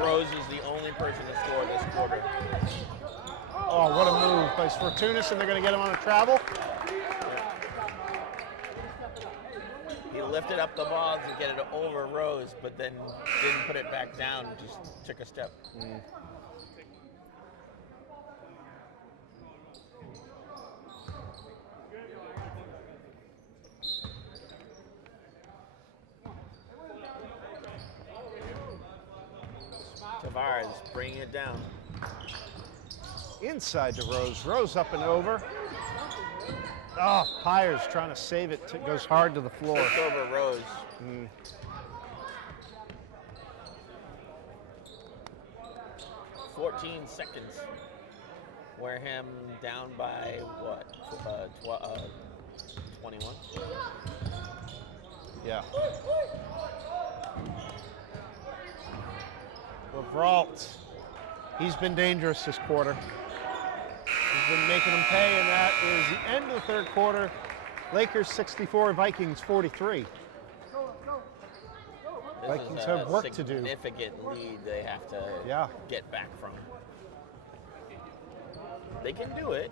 Rose is the only person to score this quarter. Oh, what a move by Sfortunis, and they're going to get him on a travel. lifted up the ball to get it over Rose, but then didn't put it back down, just took a step. Tavares bringing it down. Inside to Rose. Rose up and over. Oh, Pyers trying to save it. Goes hard to the floor. Tipped over Rose. 14 seconds. Wareham down by what? 21? Yeah. Vault. He's been dangerous this quarter. He's been making them pay, and that is the end of the third quarter. Lakers 64, Vikings 43. Vikings have work to do. Significant lead they have to get back from. They can do it,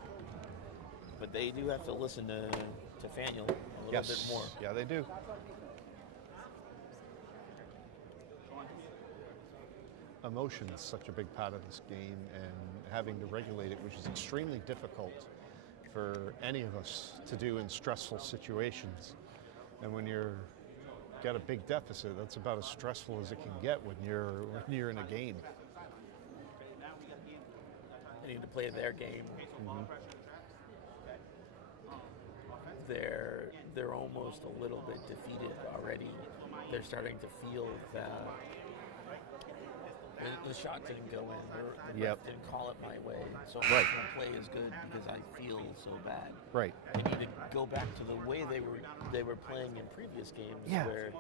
but they do have to listen to Faniel a little bit more. Yeah, they do. Emotion is such a big part of this game, and having to regulate it, which is extremely difficult for any of us to do in stressful situations. And when you're got a big deficit, that's about as stressful as it can get when you're in a game. They need to play their game. They're almost a little bit defeated already. They're starting to feel that the shot didn't go in. The ref didn't call it my way. So my play is good because I feel so bad. Right. They need to go back to the way they were playing in previous games where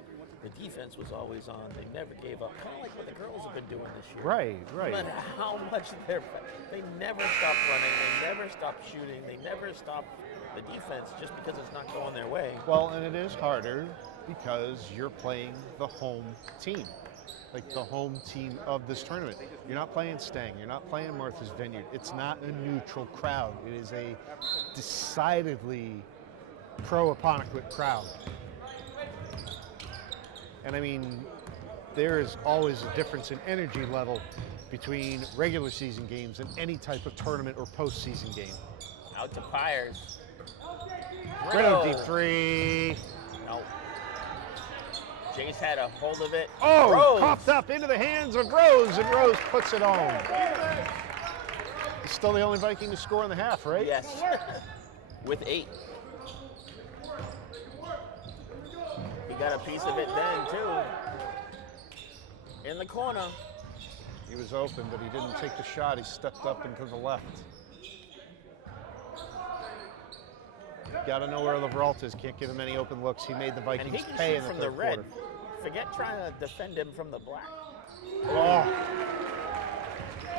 the defense was always on. They never gave up. Kind of like what the girls have been doing this year. Right. No matter how much they never stopped running. They never stopped shooting. They never stopped the defense just because it's not going their way. Well, and it is harder because you're playing the home team. Like the home team of this tournament. You're not playing Stang, you're not playing Martha's Vineyard. It's not a neutral crowd. It is a decidedly pro-Apponequet crowd. And I mean, there is always a difference in energy level between regular season games and any type of tournament or postseason game. Out to Pyers. Brito deep three. No. Jace had a hold of it. Oh, Rose. popped up into the hands of Rose, and Rose puts it on. He's still the only Viking to score in the half, right? Yes. With 8. He got a piece of it then, too. In the corner. He was open, but he didn't take the shot. He stepped up and to the left. Got to know where Leveralt is. Can't give him any open looks. He made the Vikings and he can pay shoot in the from third the red. quarter. Forget trying to defend him from the black. Oh,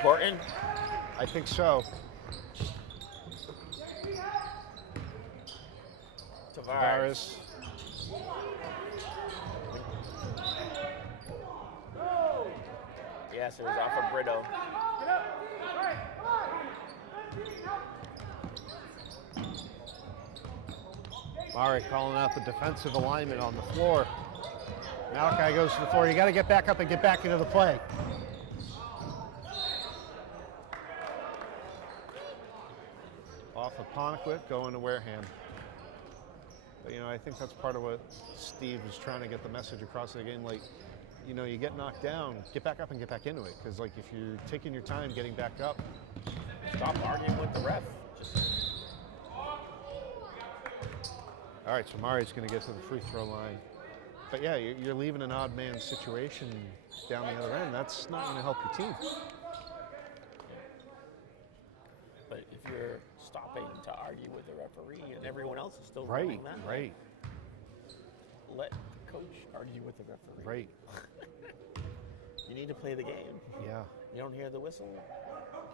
Horton. I think so. Tavares. Yes, it was off of Brito. Mari calling out the defensive alignment on the floor. Malachi goes to the floor. You got to get back up and get back into the play. Off of Apponequet, going to Wareham. But, you know, I think that's part of what Steve was trying to get the message across in the game. Like, you know, you get knocked down, get back up and get back into it. Because, like, if you're taking your time getting back up, Stop arguing with the ref. all right, so Mari's going to get to the free throw line. But yeah, you're leaving an odd man situation down the other end. That's not going to help your team. But if you're stopping to argue with the referee and everyone else is still running that, Right. let the coach argue with the referee. Right. You need to play the game. Yeah. You don't hear the whistle,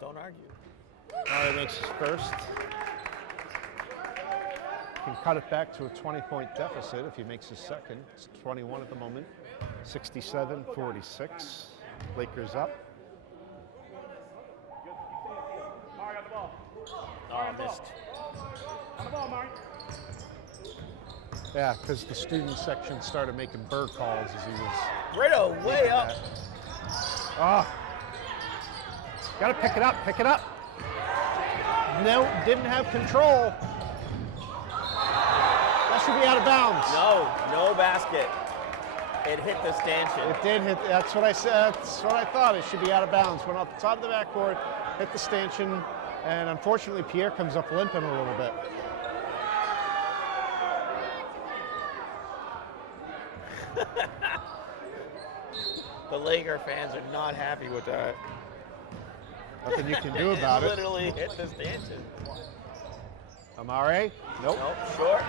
don't argue. Mari makes his first. Can cut it back to a 20-point deficit if he makes his second. It's 21 at the moment. 67-46. Lakers up. Mari, got the ball. Oh, missed. On the ball, Mari. Yeah, because the student section started making bird calls as he was. Brito way up. Oh. Got to pick it up, pick it up. No, didn't have control. That should be out of bounds. No basket. It hit the stanchion. It did hit, that's what I said, that's what I thought. It should be out of bounds. Went off the top of the backboard, hit the stanchion, and unfortunately Pierre comes up limping a little bit. The Laker fans are not happy with that. Nothing you can do about It it. literally hit the stanchion. Amare? Nope. Nope, short.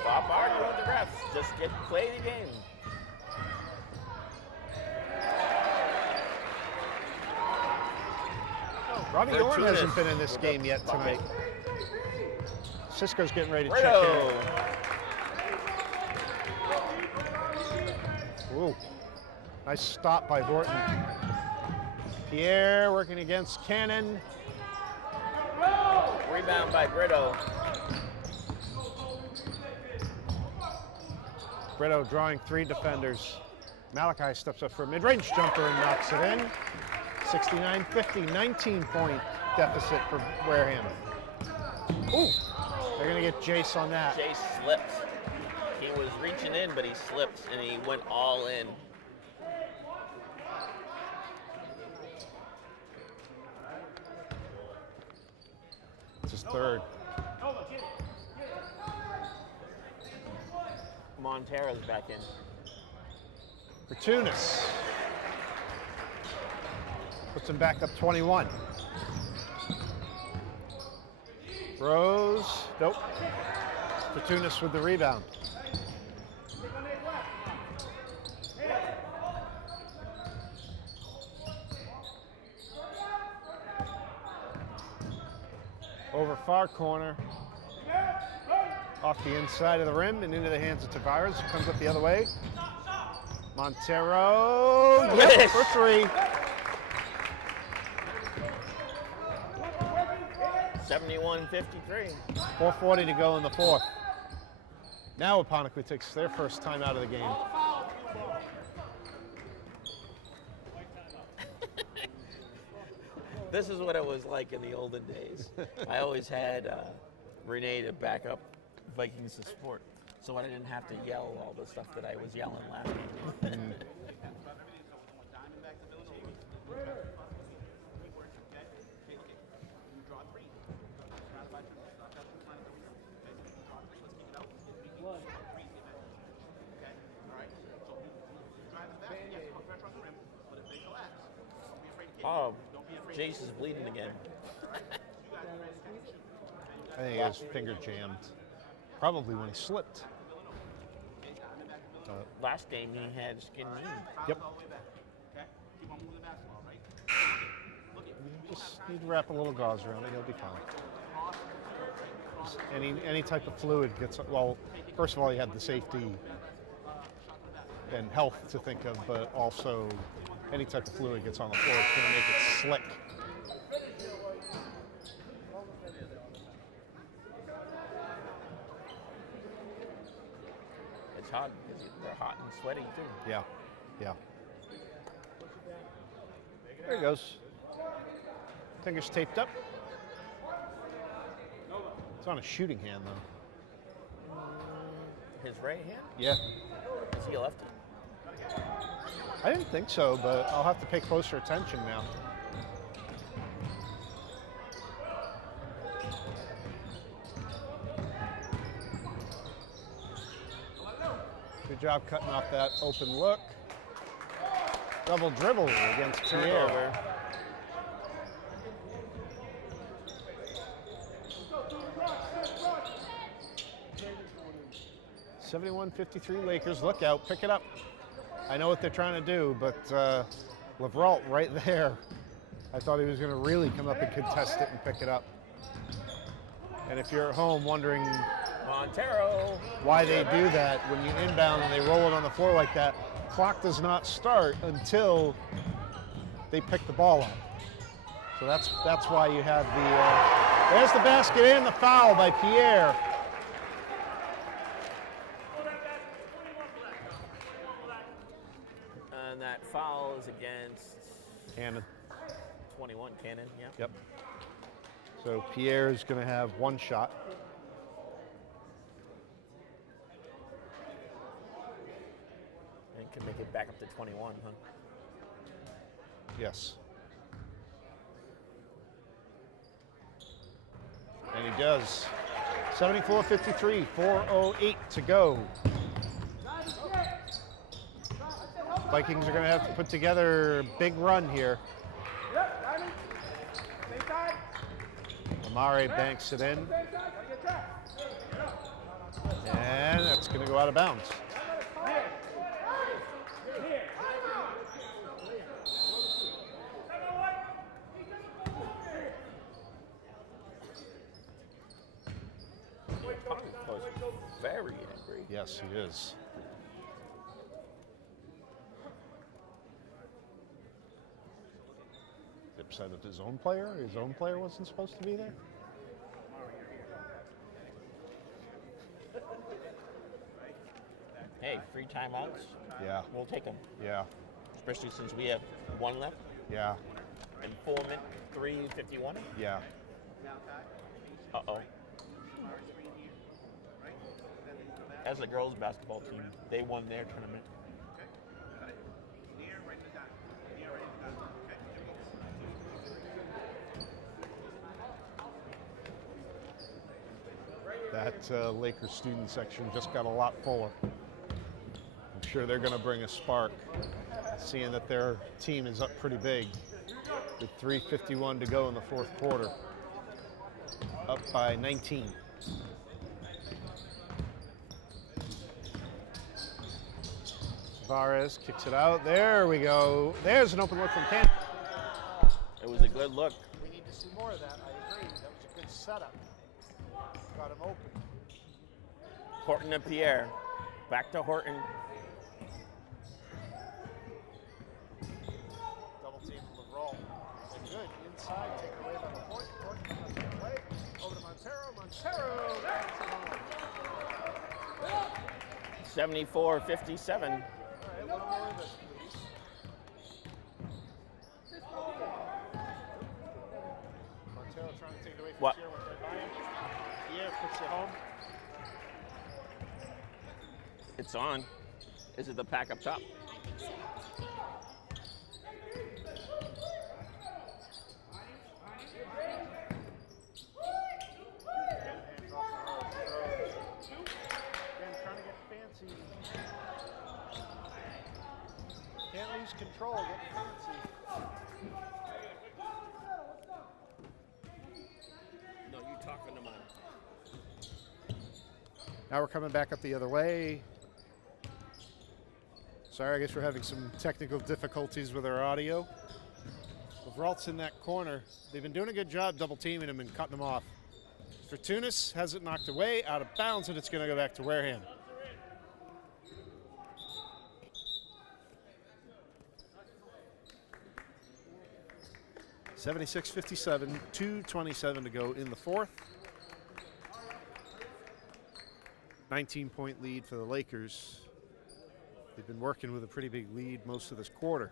Stop arguing with the refs. Just play the game. Robbie They're Orr Tunis hasn't been in this with game the yet bucket. tonight. Cisco's getting ready to check Brito. in. Ooh. Nice stop by Horton. Pierre working against Cannon. Rebound by Brito. Brito drawing 3 defenders. Malachi steps up for a mid-range jumper and knocks it in. 69-50, 19-point deficit for Wareham. Ooh, they're gonna get Jace on that. Jace slips. He was reaching in, but he slipped and he went all in. It's his third. Montero's back in. For Tunis. Puts him back up 21. Rose, nope. For Tunis with the rebound. Over far corner. Off the inside of the rim and into the hands of Tavares. Comes up the other way. Montero, yep, for 3. 71-53. 4:40 to go in the 4th. Now Apponequet takes their first time out of the game. This is what it was like in the olden days. I always had Renee to back up Vikings to support, so I didn't have to yell all the stuff that I was yelling last game. Oh, Jace is bleeding again. I think he has finger jammed. Probably when he slipped. Last game he had skin knee. Yep. You just need to wrap a little gauze around it, he'll be fine. Just any type of fluid gets, well, first of all, you have the safety and health to think of, but also any type of fluid gets on the floor, it's going to make it slick. It's hot because they're hot and sweaty too. Yeah, yeah. There he goes. Fingers taped up. It's on a shooting hand, though. His right hand? Yeah. Is he a lefty? I didn't think so, but I'll have to pay closer attention now. Good job cutting off that open look. Double dribble against Pierre. Turnover. $71-53 Lakers. Look out, pick it up. I know what they're trying to do, but Leveralt right there. I thought he was going to really come up and contest it and pick it up. And if you're at home wondering Montero. why they do that, when you inbound and they roll it on the floor like that, clock does not start until they pick the ball up. So that's why you have the, there's the basket and the foul by Pierre. And that foul is against Cannon. 21, Cannon, yeah. Yep. So Pierre's going to have one shot. And can make it back up to 21, huh? Yes. And he does. 74-53, 4:08 to go. Vikings are going to have to put together a big run here. Amare banks it in. And that's going to go out of bounds. Very angry. Yes, he is. Upset of his own player? His own player wasn't supposed to be there? Hey, free timeouts. Yeah, We'll take them, yeah, especially since we have one left yeah, and 4 minutes, 3:51. yeah. Uh-oh. As a girls' basketball team, they won their tournament. That Lakers student section just got a lot fuller. I'm sure they're going to bring a spark, seeing that their team is up pretty big with 3:51 to go in the fourth quarter. Up by 19. Suarez kicks it out. There we go. There's an open look from Cannon. It was a good look. We need to see more of that. I agree. That was a good setup. Got him open. Horton and Pierre. Back to Horton. Double team from Roll. And good. Inside, taken away by the point. Horton has it away. Over to Montero. Montero. That's it home. 74-57. All right, a little more of this, please. Montero trying to take it away from What? Pierre. Went right by him. Pierre puts it home. It's on. Is it the pack up top? Hands off the hose. Again, trying to get fancy. Can't lose control. Get fancy. No, you talking to mine. Now we're coming back up the other way. Sorry, I guess we're having some technical difficulties with our audio. Veralt's in that corner. They've been doing a good job double teaming him and cutting him off. Fortunas has it knocked away, out of bounds, and it's going to go back to Wareham. (76-57), 2:27 to go in the fourth. 19-point lead for the Lakers. They've been working with a pretty big lead most of this quarter.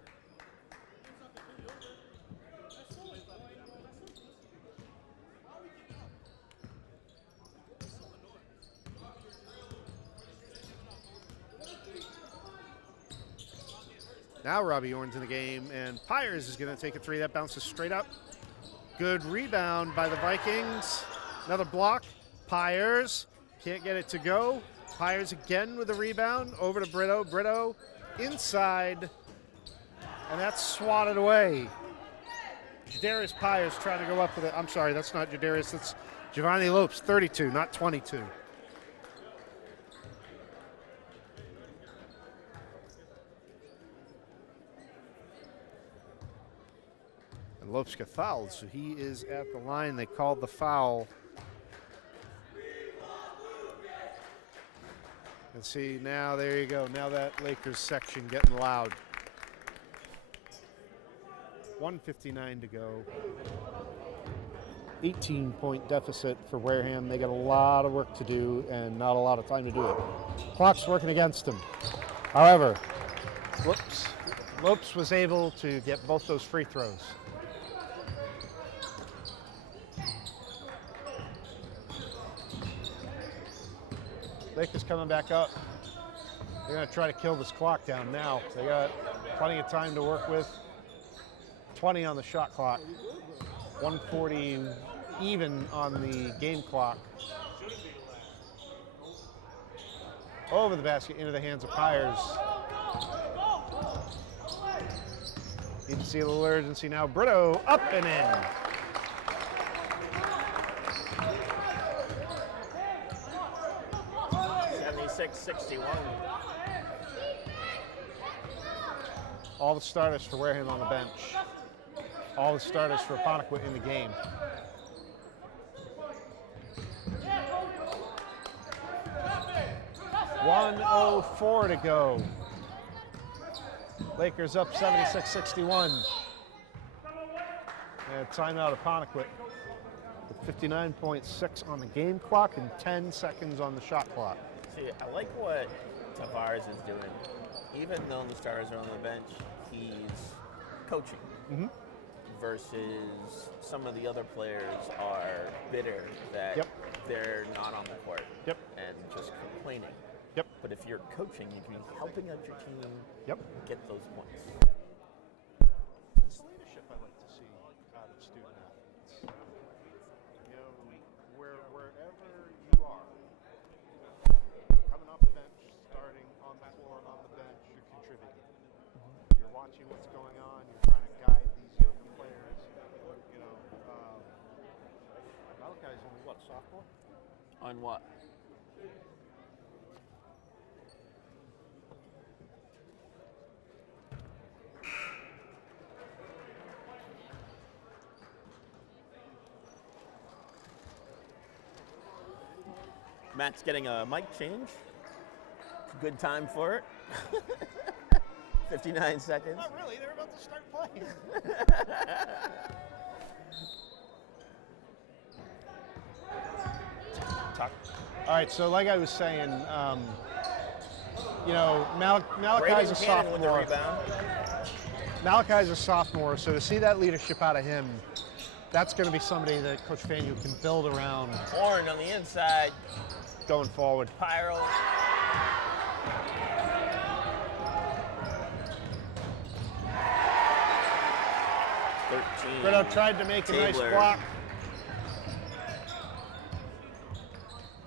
Now Robbie Orn's in the game, and Pyers is going to take a three. That bounces straight up. Good rebound by the Vikings. Another block. Pyers can't get it to go. Pyers again with the rebound. Over to Brito. Brito inside, and that's swatted away. Jadarius Pyers trying to go up with it. I'm sorry, that's not Jadarius. That's Giovanni Lopes, 32, not 22. And Lopes got fouled, so he is at the line. They called the foul. And see, now there you go. Now that Lakers section getting loud. 1:59 to go. 18-point deficit for Wareham. They got a lot of work to do and not a lot of time to do it. Clock's working against them. However, whoops. Lopes was able to get both those free throws. Lakers coming back up. They're going to try to kill this clock down now. They got plenty of time to work with. 20 on the shot clock. 140 even on the game clock. Over the basket, into the hands of Pyers. You can see a little urgency now. Brito up and in. All the starters for Wareham on the bench. All the starters for Apponequet in the game. .104 to go. Lakers up 76-61. And timeout Apponequet with 59.6 on the game clock and 10 seconds on the shot clock. See, I like what Tavares is doing. Even though the stars are on the bench, he's coaching. Mm-hmm. Versus some of the other players are bitter that they're not on the court and just complaining. But if you're coaching, you can be helping out your team get those points. It's leadership I like to see out of student athletes. You know, wherever you are, coming off the bench, starting on the floor, on the bench, you're contributing. You're watching what's going on. You're trying to guide these young players. You know, Malachi's only what, sophomore? On what? Matt's getting a mic change. Good time for it. 59 seconds. Not really, they're about to start playing. All right, so like I was saying, you know, Malachi's a sophomore. Malachi's a sophomore, so to see that leadership out of him, that's going to be somebody that Coach Faneuil can build around. Horn on the inside. Going forward. Pyro. Brito tried to make a nice block.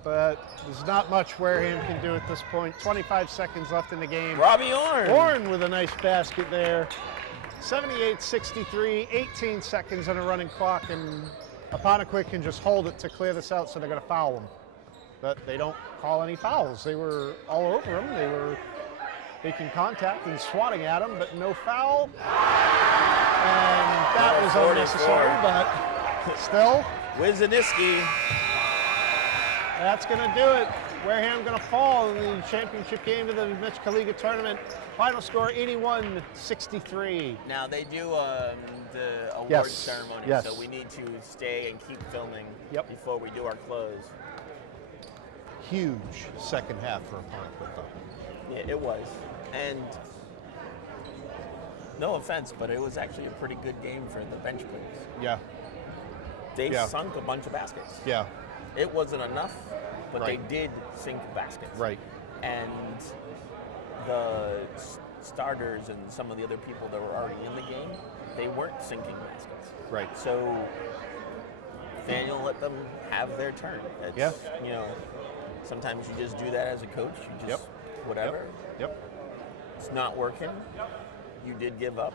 But there's not much Wareham can do at this point. 25 seconds left in the game. Robbie Horn. Horn with a nice basket there. 78-63, 18 seconds on a running clock, and Apponequet can just hold it to clear this out, so they're going to foul him. But they don't call any fouls. They were all over him. They were making contact and swatting at him, but no foul. And that was unnecessary, but still. Wizaniski. That's going to do it. Wareham going to fall in the championship game of the Mitch Kaliga tournament. Final score 81-63. Now they do the award ceremony, so we need to stay and keep filming before we do our close. Huge second half for Apponequet, though. Yeah, it was. And no offense, but it was actually a pretty good game for the bench players. Yeah. They sunk a bunch of baskets. Yeah. It wasn't enough, but they did sink baskets. Right. And the starters and some of the other people that were already in the game, they weren't sinking baskets. Right. So Faneuil let them have their turn. It's, you know, sometimes you just do that as a coach. You just whatever. It's not working. You did give up.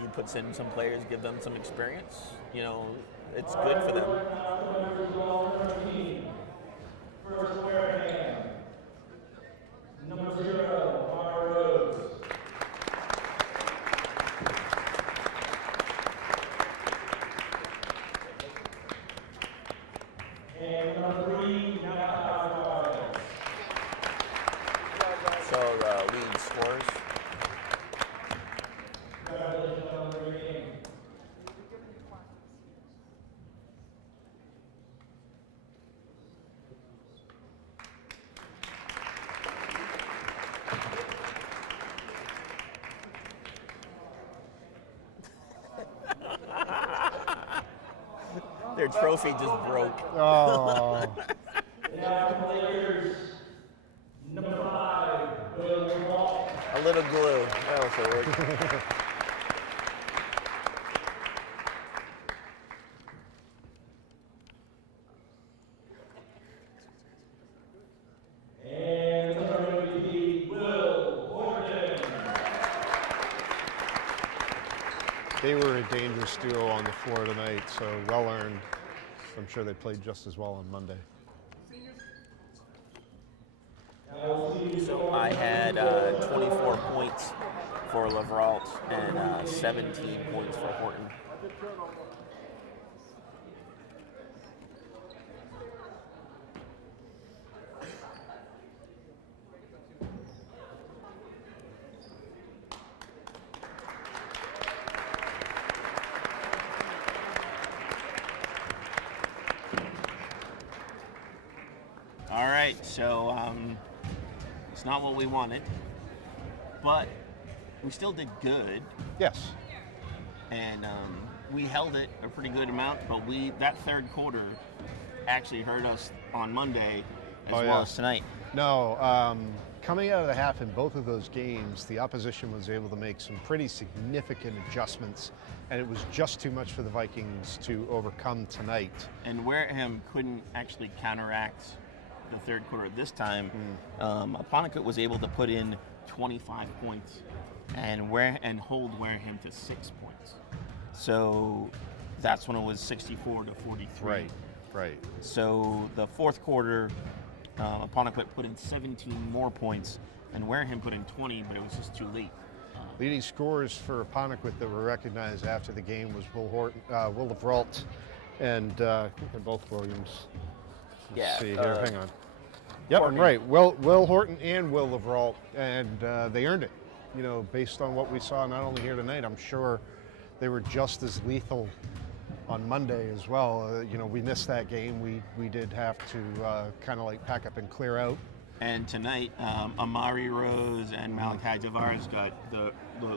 He puts in some players, give them some experience. You know, it's good for them. First Wareham. Number 0, Mara Rhodes. And number 3, Malachi. So lead scores. Congratulations on the great game. Their trophy just broke. Oh, Now from the Lakers, number 5, Will Wall. A little glue. That also worked. And the MVP, Will Horton. they were a dangerous duo on the floor tonight, so well earned. I'm sure they played just as well on Monday. So I had 24 points for Leveralt and 17 points for Horton. All right, so it's not what we wanted, but we still did good, Yes. and we held it a pretty good amount. But that third quarter actually hurt us on Monday as Oh, well yeah. as tonight. No, coming out of the half in both of those games, the opposition was able to make some pretty significant adjustments, and it was just too much for the Vikings to overcome tonight. And Wareham couldn't actually counteract the third quarter this time. Apponequet was able to put in 25 points and hold Wareham to 6 points. So that's when it was 64 to 43. Right. So the fourth quarter, Apponequet put in 17 more points, and Wareham put in 20, but it was just too late. Leading scorers for Apponequet that were recognized after the game was Will Leveralt and I think they're both Williams. Let's see here, hang on. Yep, I'm Horton. right. Will Horton and Will Leveralt, and they earned it. You know, based on what we saw not only here tonight, I'm sure they were just as lethal on Monday as well. You know, we missed that game. We did have to kind of like pack up and clear out. And tonight, Amari Rose and Malachi Tavares got the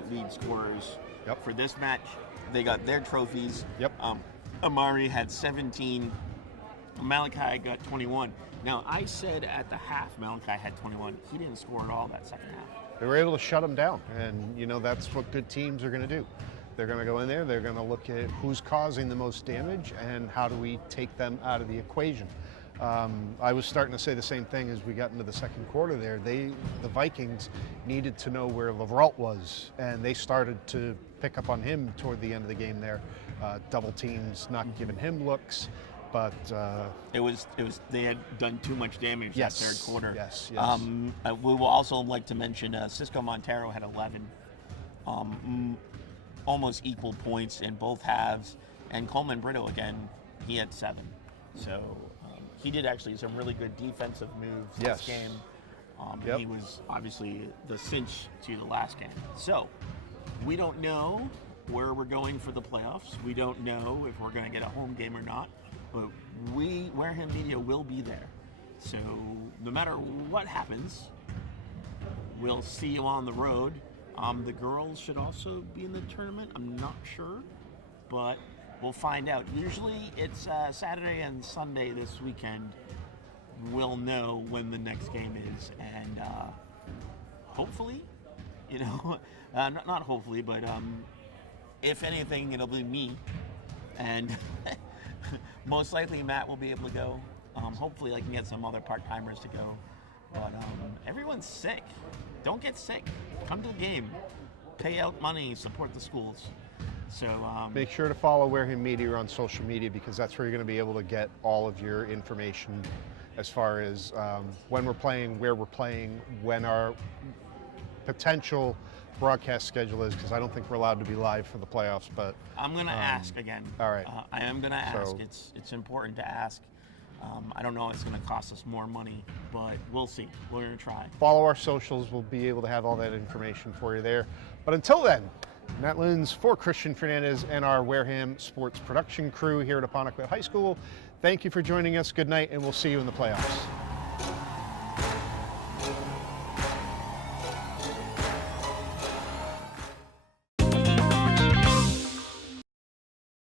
lead scorers Yep. for this match. They got their trophies. Yep. Amari had 17. Malachi got 21. Now, I said at the half Malachi had 21. He didn't score at all that second half. They were able to shut them down, and you know that's what good teams are going to do. They're going to go in there, they're going to look at who's causing the most damage and how do we take them out of the equation. I was starting to say the same thing as we got into the second quarter there. The Vikings needed to know where Leveralt was, and they started to pick up on him toward the end of the game there. Double teams not giving him looks, but It was they had done too much damage Yes. that third quarter. Yes. We will also like to mention Cisco Montero had 11, almost equal points in both halves, and Coleman Brito again, he had 7. So he did actually some really good defensive moves Yes. this game. Yep. He was obviously the cinch to the last game. So we don't know where we're going for the playoffs. We don't know if we're going to get a home game or not. But Wareham Media will be there. So no matter what happens, we'll see you on the road. The girls should also be in the tournament. I'm not sure, but we'll find out. Usually it's Saturday and Sunday this weekend. We'll know when the next game is, and hopefully, you know, not hopefully, but if anything, it'll be me, and most likely Matt will be able to go. Hopefully, I can get some other part-timers to go. But everyone's sick. Don't get sick. Come to the game. Pay out money. Support the schools. So make sure to follow Wareham Media on social media, because that's where you're going to be able to get all of your information as far as when we're playing, where we're playing, when our potential broadcast schedule is, because I don't think we're allowed to be live for the playoffs. But I'm going to ask again. all right. I am going to ask. So- It's important to ask. I don't know if it's going to cost us more money, but we'll see. We're going to try. follow our socials. We'll be able to have all that information for you there. But until then, Matt Lins for Christian Fernandez and our Wareham Sports production crew here at Apponequet High School, thank you for joining us. Good night, and we'll see you in the playoffs.